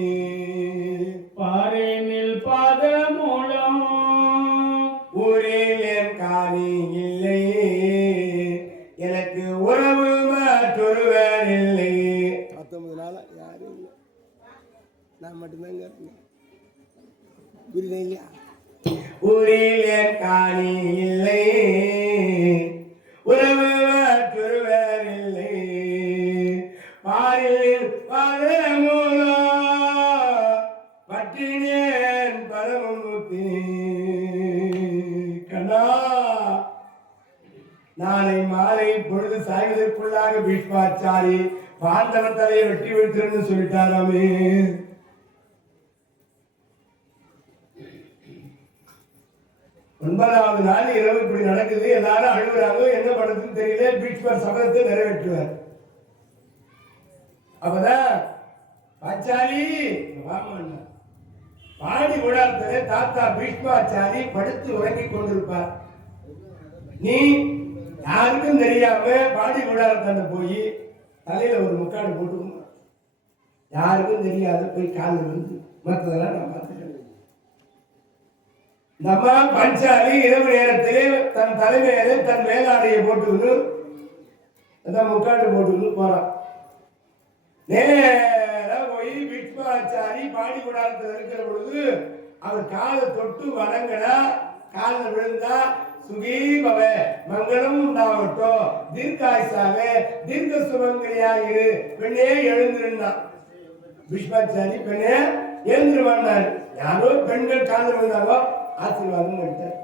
பாரேனில் பாத மூலம் ஊரில் என் காணி இல்லை, எனக்கு உறவு மற்றொருவர் இல்லை. 19 நாளா யாரும் இல்லை, நான் மட்டும்தான் இருக்கேன். புரியுதா இல்லையா? ஊரில் என் காணி இல்லை, உறவு மற்றொருவர் இல்லை. பாரில் பரமூலம் பற்றினேன் பரமமுத்தி. கண்ணா நாளை மாலை பொழுது சாய்வதற்குள்ளாக பீஷ்மாச்சாரி பாண்டவர் தலையை வெட்டி வீழ்த்திருந்து சொல்லிட்டாராமே. ஒன்பதாவது நாள் இரவு இப்படி நடக்குது. எல்லாரும் அழுகுறாங்க, என்ன பண்றதுன்னு தெரியல. பீஷ்மர் சபதத்தை நிறைவேற்றுவார். அப்பதான் பாச்சாலி பாடி விழாத்திலே தாத்தா பீஷ்மாச்சாரி படுத்து உறங்கிக் கொண்டிருப்பார். நீ யாருக்கும் தெரியாம பாடி விழாத்தாண்ட போய் தலையில ஒரு முக்காடு போட்டு யாருக்கும் தெரியாத போய் காலில் விழுந்து மற்றதெல்லாம் நான் பார்த்துக்கிறேன். நம்ம பஞ்சாலி இரவு நேரத்திலே தன் தலைமையில தன் மேலாடையை போட்டுக்கிட்டு முக்காடு போட்டுக்கிட்டு போறான். நேரா போய் பீஷ்மாச்சாரி பாடி கூடாரத்தில் இருக்கிற பொழுது அவர் காலை தொட்டு வணங்கினா, காலில் விழுந்தா சுகீ பவ, மங்களம் உண்டாகட்டும், தீர்க்காயுசாக தீர்க்க சுமங்கலியாயிரு, பெண்ணே எழுந்திருந்தான். பீஷ்மாச்சாரி பெண்ணே எழுந்திருவான்னாரு. யாரோ பெண்கள் காதல் வந்தாவோ ஆசீர்வாதம் பண்ணிட்டார்.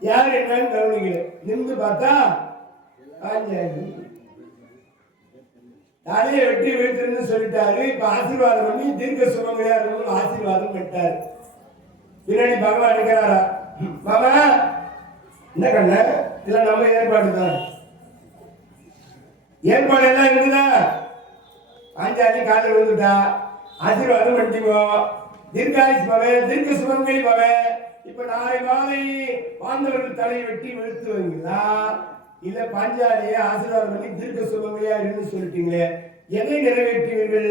யார் என்னன்னு கவனிக்கல. நின்று பார்த்தா பாஞ்சாலி தலையை வெட்டி வீழ்த்துன்னு சொல்லிட்டாரு. இப்ப ஆசீர்வாதம் பண்ணி தீர்க்க சுமங்கலியா இருக்கணும் ஆசீர்வாதம் பண்ணிட்டாரு. பின்னாடி பகவான் இருக்கிறாரா? பாபா என்ன கண்ண, இதெல்லாம் நம்ம ஏற்பாடு தான். ஏற்பாடு எல்லாம் இருக்குதா? பாஞ்சாலி காலில் விழுந்துட்டா, ஆசீர்வாதம் பண்ணிட்டீங்கோ, தீர்க்காயுஸ் பவே, தீர்க்க சுமங்கலி பவே. இப்ப நாளை மாலை பாண்டவர்கள் தலையை வெட்டி வீழ்த்துவீங்களா, இல்ல பாஞ்சாலியை ஆசீர்வாதம் பண்ணி தீர்க்க சுமங்கலியா இருந்து சொல்லிட்டீங்களே, எதை நிறைவேற்றுவீர்கள்?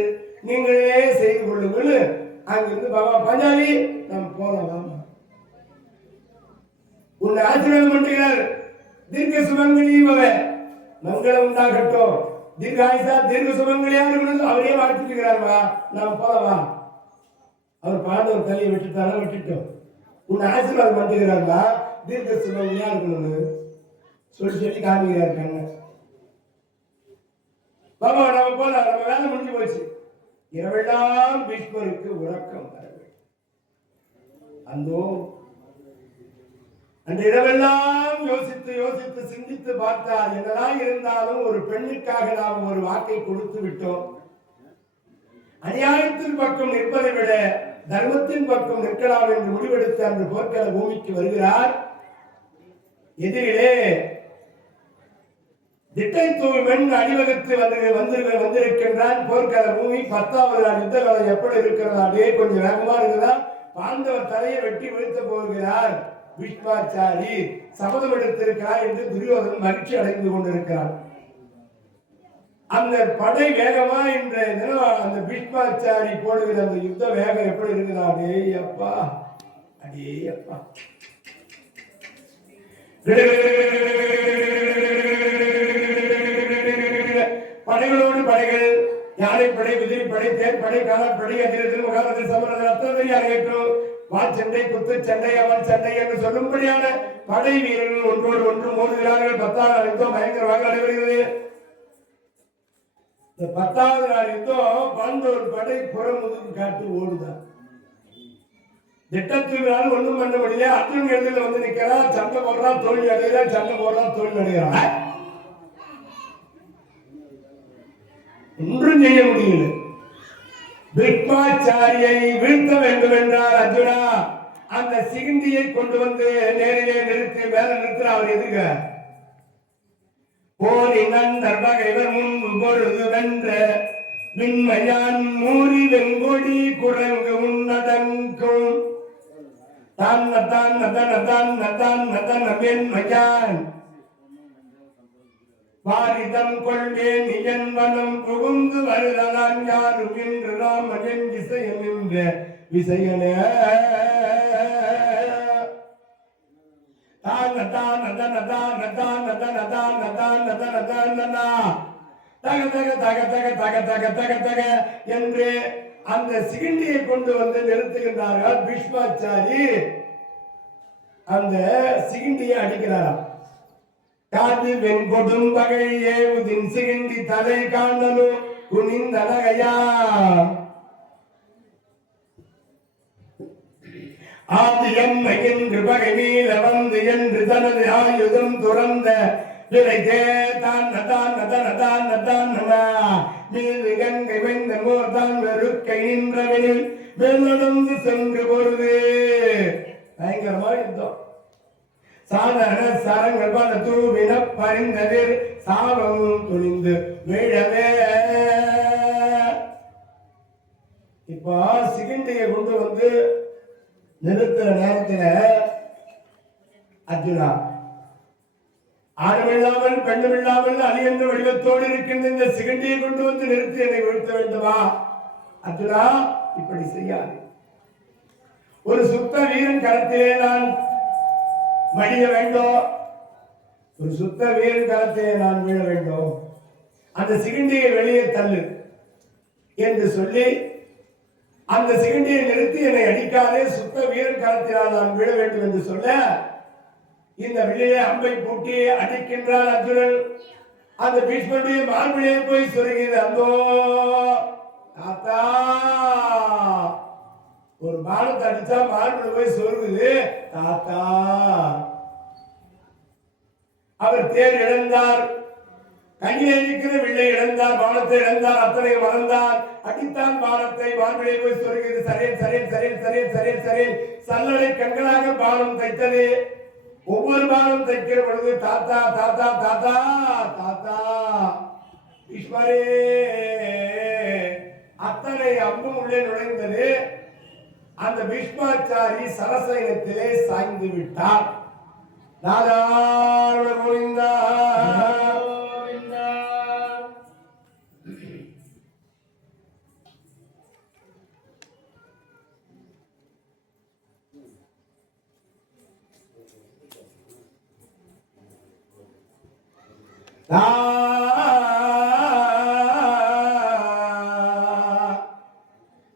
நீங்களே செய்து கொள்ளுங்கள். அங்கிருந்து பாபா பாஞ்சாலி நம்ம போலாம், உன்னை ஆசீர்வாதம் பண்ணுகிறார். தீர்க்க சுமங்கலி பவ, மங்களம் உண்டாகட்டும், தீர்காயுசா தீர்க்க சுமங்கலியா இருக்கணும் அவரே வாழ்த்துக்கிறார்வா. நாம் போலவா. அவர் பாண்டவர் தலையை விட்டுட்டாலும் விட்டுட்டோம், உன்னை ஆசீர்வாதம் பண்ணுகிறார்களா, தீர்க்க சுமங்கலியா இருக்கணும்னு சொல்லி காமிக்கிறார் கண்ண. பாபா நம்ம போல, நம்ம வேலை முடிஞ்சு போச்சு. இரவெல்லாம் பீஷ்மருக்கு உறக்கம் வரவில்லை. அந்த இரவெல்லாம் யோசித்து யோசித்து சிந்தித்து பார்த்தார். என்னதான் இருந்தாலும் ஒரு பெண்ணுக்காக நாம் ஒரு வாக்கை கொடுத்து விட்டோம். அநியாயத்தின் பக்கம் நிற்பதை விட தர்மத்தின் பக்கம் நிற்கலாம் என்று முடிவெடுத்து அந்த போர்க்கள பூமிக்கு வருகிறார். எதிரிலே திட்டை தூய்மன் அணிவகுத்து வந்திருக்கின்றான். போர்க்கள பூமி 10வது நாள் யுத்த காலம் எப்படி இருக்கிறதா, அப்படியே கொஞ்சம் வேகமா இருக்குதா. பாண்டவர் தலையை வெட்டி வீழ்த்த போகிறார். பீஷ்மாச்சாரி சபதம் எடுத்திருக்கிறார் என்று துரியோதனன் மகிழ்ச்சி அடைந்து கொண்டிருக்கிறார். அந்த படை வேகமா இன்றைய தினம் அந்த பீஷ்மாச்சாரி போடுகிற அந்த யுத்த வேகம் எப்படி இருக்குதா, அடே அப்பா அடே அப்பா. படைகளோடு படைகள், யானைப்படை, குதிரைப்படை, தேர்ப்படை, காலாட்படை, அதிரத்தில் முகாலத்தில் சமரத்தில் அத்தனை அரங்கேற்றும் வாச்சண்டை, குத்து சண்டை, அவன் சண்டை என்று சொல்லும்படியான படை வீரர்கள் ஒன்றோடு ஒன்று மோதுகிறார்கள். 10வது நாள் யுத்தம் பயங்கரமாக நடைபெறுகிறது. இந்த 10வது நாள் யுத்தம் பாண்டவர் படை புறமுதுகு காட்டு ஓடுதான். திட்டத்தினால் ஒண்ணும் பண்ண முடியல. அர்ஜுன் இடத்துல வந்து நிக்கிறான், சண்டை போடுறான், தோல்வி அடைகிறான், சண்டை போடுறான், தோல்வி அடைகிறான். ஒன்றும் செய்ய முடியல. பீஷ்மாச்சாரியை வீழ்த்த வேண்டும் என்றால் அர்ஜுனா அந்த சிகிண்டியை கொண்டு வந்து நேரிலே நிறுத்தி மேல நிறுத்த. அவர் எதுங்க போரினன் தர்பகைவர் முன் பொழுது வென்ற விண்மையான் மூறி வெங்கொடி குரங்கு உன்னடங்கும் தான் நதான் நதன் நதான் நதான் நதன் வெண்மையான் வாரிதம் கொள்வேன் நியன் வனம் புகுந்து வருதலான் யாரும் என்று ராமனின் விசயம் என்ற விசையனே என்று அந்த சிகிண்டியை கொண்டு வந்து நிறுத்துகின்றார்கள். பீஷ்மாச்சாரி அந்த சிகிண்டியை அடிக்கிறாராம். காது வெண்கொடும் பகை ஏவுதின் சிகிண்டி தலை காணலும் குனிந்தனகையா ஆதி எம்மை என்று பகை மீள வந்து என்று தனது ஆயுதம் துறந்த விரைதே தான் நதான் நதன் நதான் நதான் நனா மீது கங்கை வெந்த மோர்தான் வெறுக்கை நின்றவனில் வெள்ளடந்து சென்று பொழுது பயங்கரமா யுத்தம். சாதாரண சரங்கள் பல தூவின பறிந்ததில் சாபம் துணிந்து விழவே. இப்போ சிகிண்டையை கொண்டு வந்து நிறுத்துற நேரத்துல அர்ஜுனா ஆணுமில்லாமல் பெண்ணுமில்லாமல் அழியென்ற வடிவத்தோடு இருக்கின்ற இந்த சிகிண்டியை கொண்டு வந்து நிறுத்தி என்னை வீழ்த்த வேண்டுமா? அர்ஜுனா இப்படி செய்யாது. ஒரு சுத்த வீரன் களத்திலே நான் மடிய வேண்டும், ஒரு சுத்த வீரன் களத்திலே நான் வீழ வேண்டும். அந்த சிகிண்டியை வெளியே தள்ளு என்று சொல்லி அந்த சிகிண்டியை நிறுத்தி என்னை அடிக்காதே, சுத்த வீரன் களத்தினால் நான் விழ வேண்டும் என்று சொல்ல இந்த வில்லிலே அம்பை பூட்டி அடிக்கின்றார் அர்ஜுனன். அந்த பீஷ்மருடைய மார்பிலே போய் சொருகிறது. அந்தோ தாத்தா, ஒரு பானத்தை அடிச்சா மார்பில் போய் சொருகுது தாத்தா. அவர் தேர் இழந்தார், கையிலே இருக்கிற வில்லை இழந்தார், பானத்தை இழந்தார், அத்தனை மறந்தார். அடித்தான் பானத்தை, மார்பிலே போய் சொருகிறது. சரேன் சரேன் சரேன் சரேன் சரேன் சரேன் சல்லடை கண்களாக பானம் தைத்தது. ஒவ்வொரு பானம் தைக்கிற பொழுது தாத்தா தாத்தா தாத்தா தாத்தா பீஷ்மரே. அத்தனை அம்பும் உள்ளே நுழைந்தது. அந்த பீஷ்மாச்சாரி சரசைனத்திலே சாய்ந்து விட்டார். நாராயண கோவிந்தா.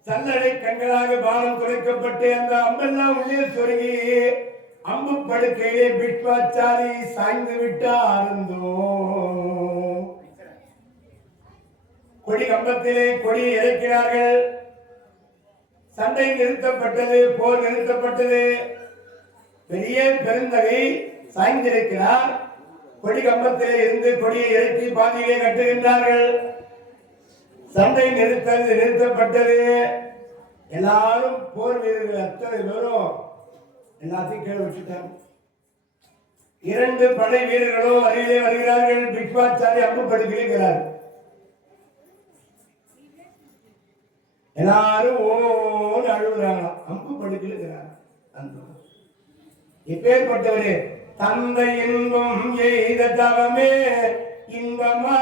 சல்லடை கண்களாக பானம் குறைக்கப்பட்டு அந்த அம்பெல்லாம் உள்ளே சொருகி அம்பு படுக்கையிலே பீஷ்மாச்சாரி சாய்ந்து விட்டார். கொடி கம்பத்திலே கொடியை இறக்கிறார்கள். சண்டை நிறுத்தப்பட்டது, போர் நிறுத்தப்பட்டது. பெரிய பெருந்தகை சாய்ந்திருக்கிறார். கொடி கம்பத்திலே இருந்து கொடியை இறக்கி பாதியிலே கட்டுகின்றார்கள். சண்டை நிறுத்தப்பட்டது. எல்லாரும் போர் வீரர்கள் அத்தனை பேரும் எல்லாத்தையும் கீழே வச்சுட்டாங்க. 2 படை வீரர்களும் அருகிலே வருகிறார்கள். பீஷ்மாச்சாரி அம்பு படுக்கிறார். எல்லாரும் ஓடு அழுகுறாங்க. அம்பு படுக்கிறார். இப்பேற்பட்டவரே தந்தை இன்பம் எய்த தவமே இன்பமாக,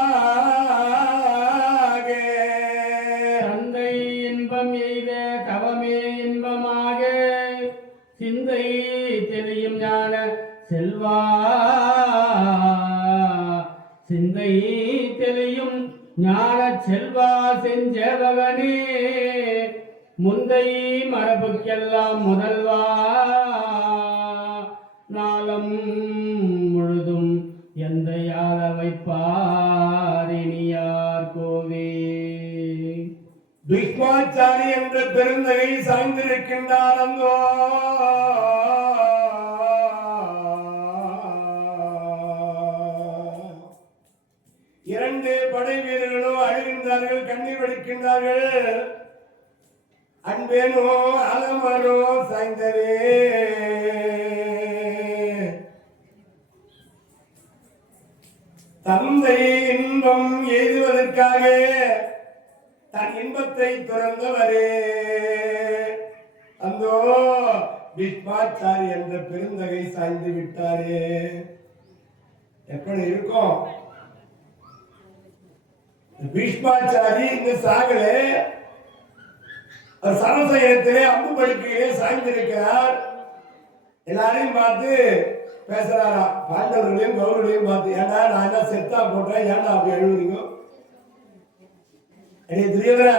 தந்தை இன்பம் எய்த தவமே இன்பமாக, சிந்தை தெளியும் ஞான செல்வா, சிந்தை தெளியும் ஞான செல்வா செஞ்சவனே, முந்தை மரபுக்கெல்லாம் முதல்வா, நாளம் முழுதும் எந்த யாழ வைப்பாரினியார் கோவே. பீஷ்மாச்சாரி என்ற பெருந்தகை சாய்ந்திருக்கின்றார். அந்தோ இரண்டு படை வீரர்களும் அழுகின்றார்கள், கண்ணீர் வடிக்கின்றார்கள். அன்பேனோ அலமரோ சாய்ந்தரே, தந்தை இன்பம் எய்துவதற்காக தன் இன்பத்தை துறந்தவரே. அந்தோ பீஷ்மாச்சாரி என்ற பெருந்தகை சாய்ந்து விட்டாரே. எப்படி இருக்கும்? பீஷ்மாச்சாரி இந்த சாகலே சரசயத்திலே அம்பு படுக்கையிலே சாய்ந்திருக்கிறார். எல்லாரையும் பார்த்து பேசுறாரா, பாண்டவர்களையும் கௌரவர்களையும் பார்த்து, ஏண்டா நான் என்ன செத்தா போட்டேன், ஏண்டா அப்படி எழுதுறீங்க? என்னை துரியோதனா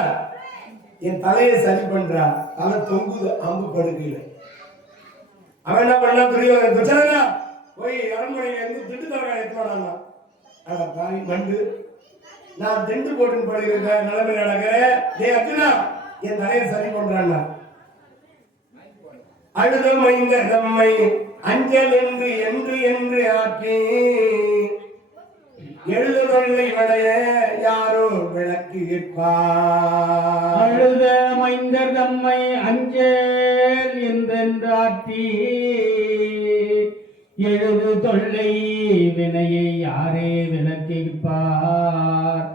என் தலையை சரி பண்றா, தலை தொங்குது அம்பு படுக்கையில. அவன் என்ன பண்ணா, துரியோதனா துச்சனா போய் அரண்மனையில இருந்து திண்டு தரகா எடுத்துவானா. பாவி மண்டு, நான் திண்டு போட்டுன்னு படுகிற நிலைமை நடக்கிறேன். டே அர்ஜுனா என் தலையை சரி பண்றான்னா. அழுதம் இந்த நம்மை அஞ்சல் என்று என்று என்று ஆக்கி எழுதுதொல்லை வடைய யாரோ விளக்கி இருப்பார். அழுத மைந்தர் தம்மை அஞ்சல் என்றென்றாற்றி எழுது தொல்லை வினையை யாரே விளக்கிப்பார்.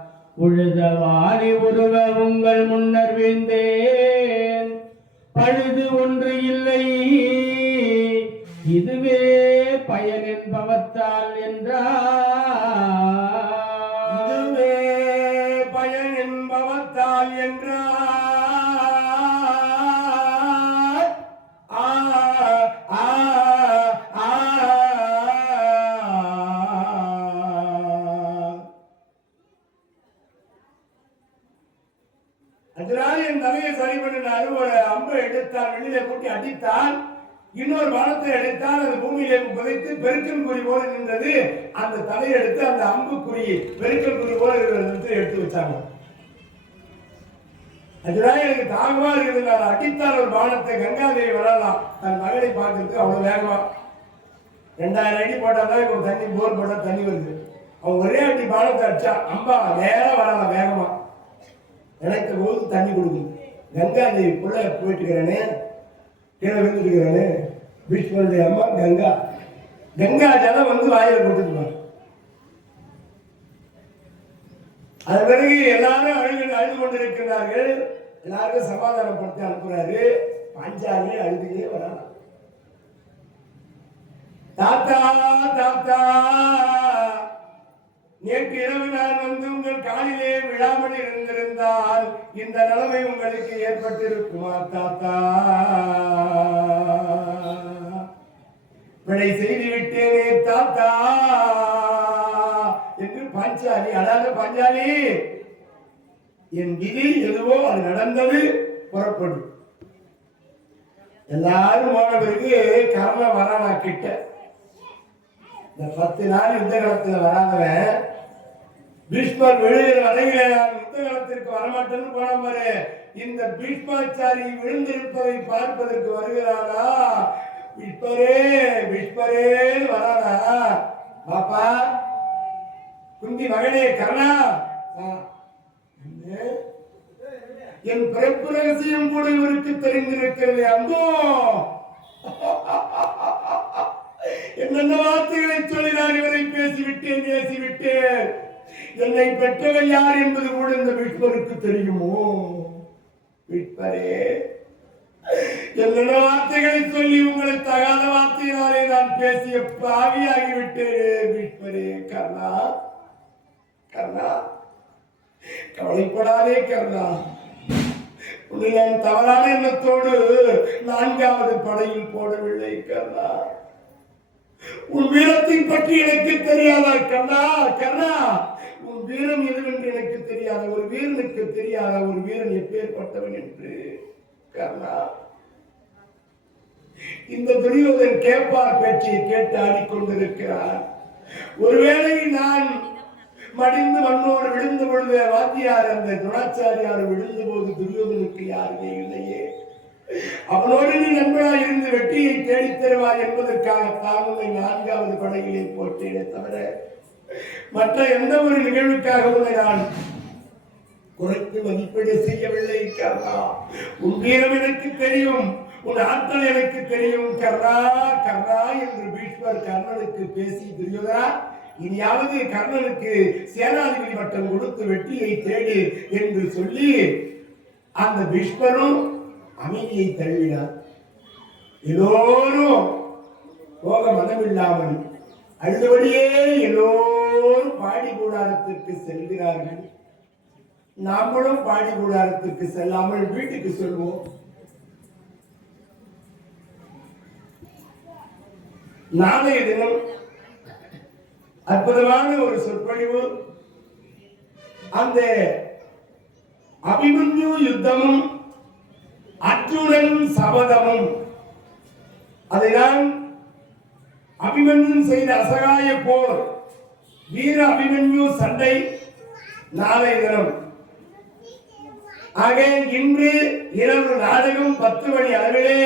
உழுத வாரி உருவ உங்கள் முன்னர் வீழ்ந்தேன், பழுது ஒன்று இல்லை இதுவே பயன் என்பவத்தால் என்றார். இதுவே பயன் என்பவத்தால் என்றார். அதனால என் தலையை சரி பண்ணினாரு. ஒரு அம்பை எடுத்தார், வெளியில கூட்டி அடித்தான். இன்னொரு பானத்தை எடுத்தால் அது பூமியிலே புதைத்து பெருக்கல் குறி போல நின்றது. அந்த தலையை எடுத்து அந்த அம்புக்குறி பெருக்கல் குறி போல இருக்கிறது எடுத்து வச்சாங்க. அதுதான் எனக்கு தாகமா இருக்குது. நான் அடித்தால் ஒரு பானத்தை கங்காதேவி வரலாம் தன் மகளை பார்க்கறதுக்கு அவ்வளவு வேகமா 2000 அடி போட்டாதான் இப்போ தண்ணி போர் போட்டா தண்ணி வருது. அவன் ஒரே அடி பானத்தை அடிச்சா அம்பா நேரம் வரலாம் வேகமா. எனக்கு போது தண்ணி கொடுக்குது. கங்காதேவி புள்ள போயிட்டு இருக்கிறானே, கீழே விழுந்துருக்கிறானே, பீஷ்மருடைய அம்மா கங்கா. கங்கா ஜலம் வந்து வாயில கொடுத்துருப்பாங்க. அது பிறகு எல்லாரும் அழுது கொண்டிருக்கிறார்கள். எல்லாருக்கும் சமாதானப்படுத்தி அனுப்புறாரு. பாஞ்சாலி அழுதுகே வரலாம். தாத்தா தாத்தா, நேற்று இரவு நான் வந்து உங்கள் காலிலே விழாமல் இருந்திருந்தால் இந்த நிலைமை உங்களுக்கு ஏற்பட்டிருக்குமா தாத்தா? பிழை செய்து விட்டேனே தாத்தா என்று பாஞ்சாலி அழாத. பாஞ்சாலி, என் விதி எதுவோ அது நடந்தது, புறப்படும். எல்லாரும் போன பிறகு கர்ணன் வரானா கிட்ட. இந்த 10 நாள் யுத்த காலத்தில் வராதவன் பீஷ்மர் விழுகிற வரையில யுத்த காலத்திற்கு வரமாட்டேன்னு போன பாரு. இந்த பீஷ்மாச்சாரி விழுந்திருப்பதை பார்ப்பதற்கு வருகிறானா? விஷ்பரே விஷ்பரே வரானா? பாப்பா, குந்தி மகனே கர்ணா, என் பிறப்பு ரகசியம் கூட இவருக்கு தெரிந்திருக்கிறது. அங்கோ என்னென்ன வார்த்தைகளை சொல்லி நான் இவரை பேசிவிட்டேன். என்னை பெற்றவர் யார் என்பது கூட இந்த விஷ்பருக்கு தெரியுமோ? விஷ்பரே, என்னென்ன வார்த்தைகளை சொல்லி உங்களை தகாத வார்த்தையினாலே நான் பேசிய பாவியாகிவிட்டேன். விஷ்பரே, கர்ணா கர்ணா, கவலைப்படாதே கர்ணா. உன்னை நான் தவறான எண்ணத்தோடு 4வது படையில் போடவில்லை கர்ணா. உன் வீரத்தை பற்றி எனக்கு தெரியாதா கர்ணா? கர்ணா, உன் வீரம் எதுவென்று எனக்கு தெரியாத ஒரு வீரனுக்கு தெரியாத ஒரு வீரன் எப்பேற்பட்டவன் என்று கர்ணா. இந்த துரியோதன் கேட்பார் பேச்சை கேட்டு ஆடிக்கொண்டிருக்கிறார். ஒருவேளை நான் மடிந்து மண்ணோடு விழுந்த பொழுது வாத்தியார் அந்த துணாச்சாரியார் விழுந்த போது துரியோதனுக்கு யாருமே இல்லையே, அவனோடு நீ நண்பனாக இருந்து வெற்றியை தேடித் தருவார் என்பதற்காக தாங்களை 4வது படையிலே போட்டேனே தவிர மற்ற எந்த ஒரு நிகழ்வுக்காக உன்னை நான் குறைத்து மதிப்பீடு செய்யவில்லை கர்ணா. உன் வீரம் எனக்கு தெரியும், உன் ஆற்றல் எனக்கு தெரியும் கர்ணா கர்ணா என்று பீஷ்மர் கர்ணனுக்கு பேசி, துரியோதனா, இனியாவது கர்ணனுக்கு சேனாதிபதி பட்டம் கொடுத்து வெற்றியை தேடு என்று சொல்லி அந்த பீஷ்மரும் அமைதியை தழுவினார். எல்லோரும் போக மனமில்லாமல் அழுதபடியே எல்லோரும் பாடி கூடாரத்திற்கு செல்கிறார்கள். நாமளும் பாடி கூடாரத்திற்கு செல்லாமல் வீட்டுக்கு செல்வோம். நாளைய தினம் அற்புதமான ஒரு சொற்பொழிவு. அந்த அபிமன்யு யுத்தமும் அர்ஜுனன் சபதமும், அதைதான் அபிமன்யு செய்த அசகாய போர், வீர அபிமன்யு சண்டை நாளைய தினம். ஆக இன்று இரவு நாடகம் 10 மணி அளவிலே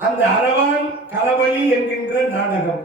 அந்த அரவான் களவழி என்கின்ற நாடகம்.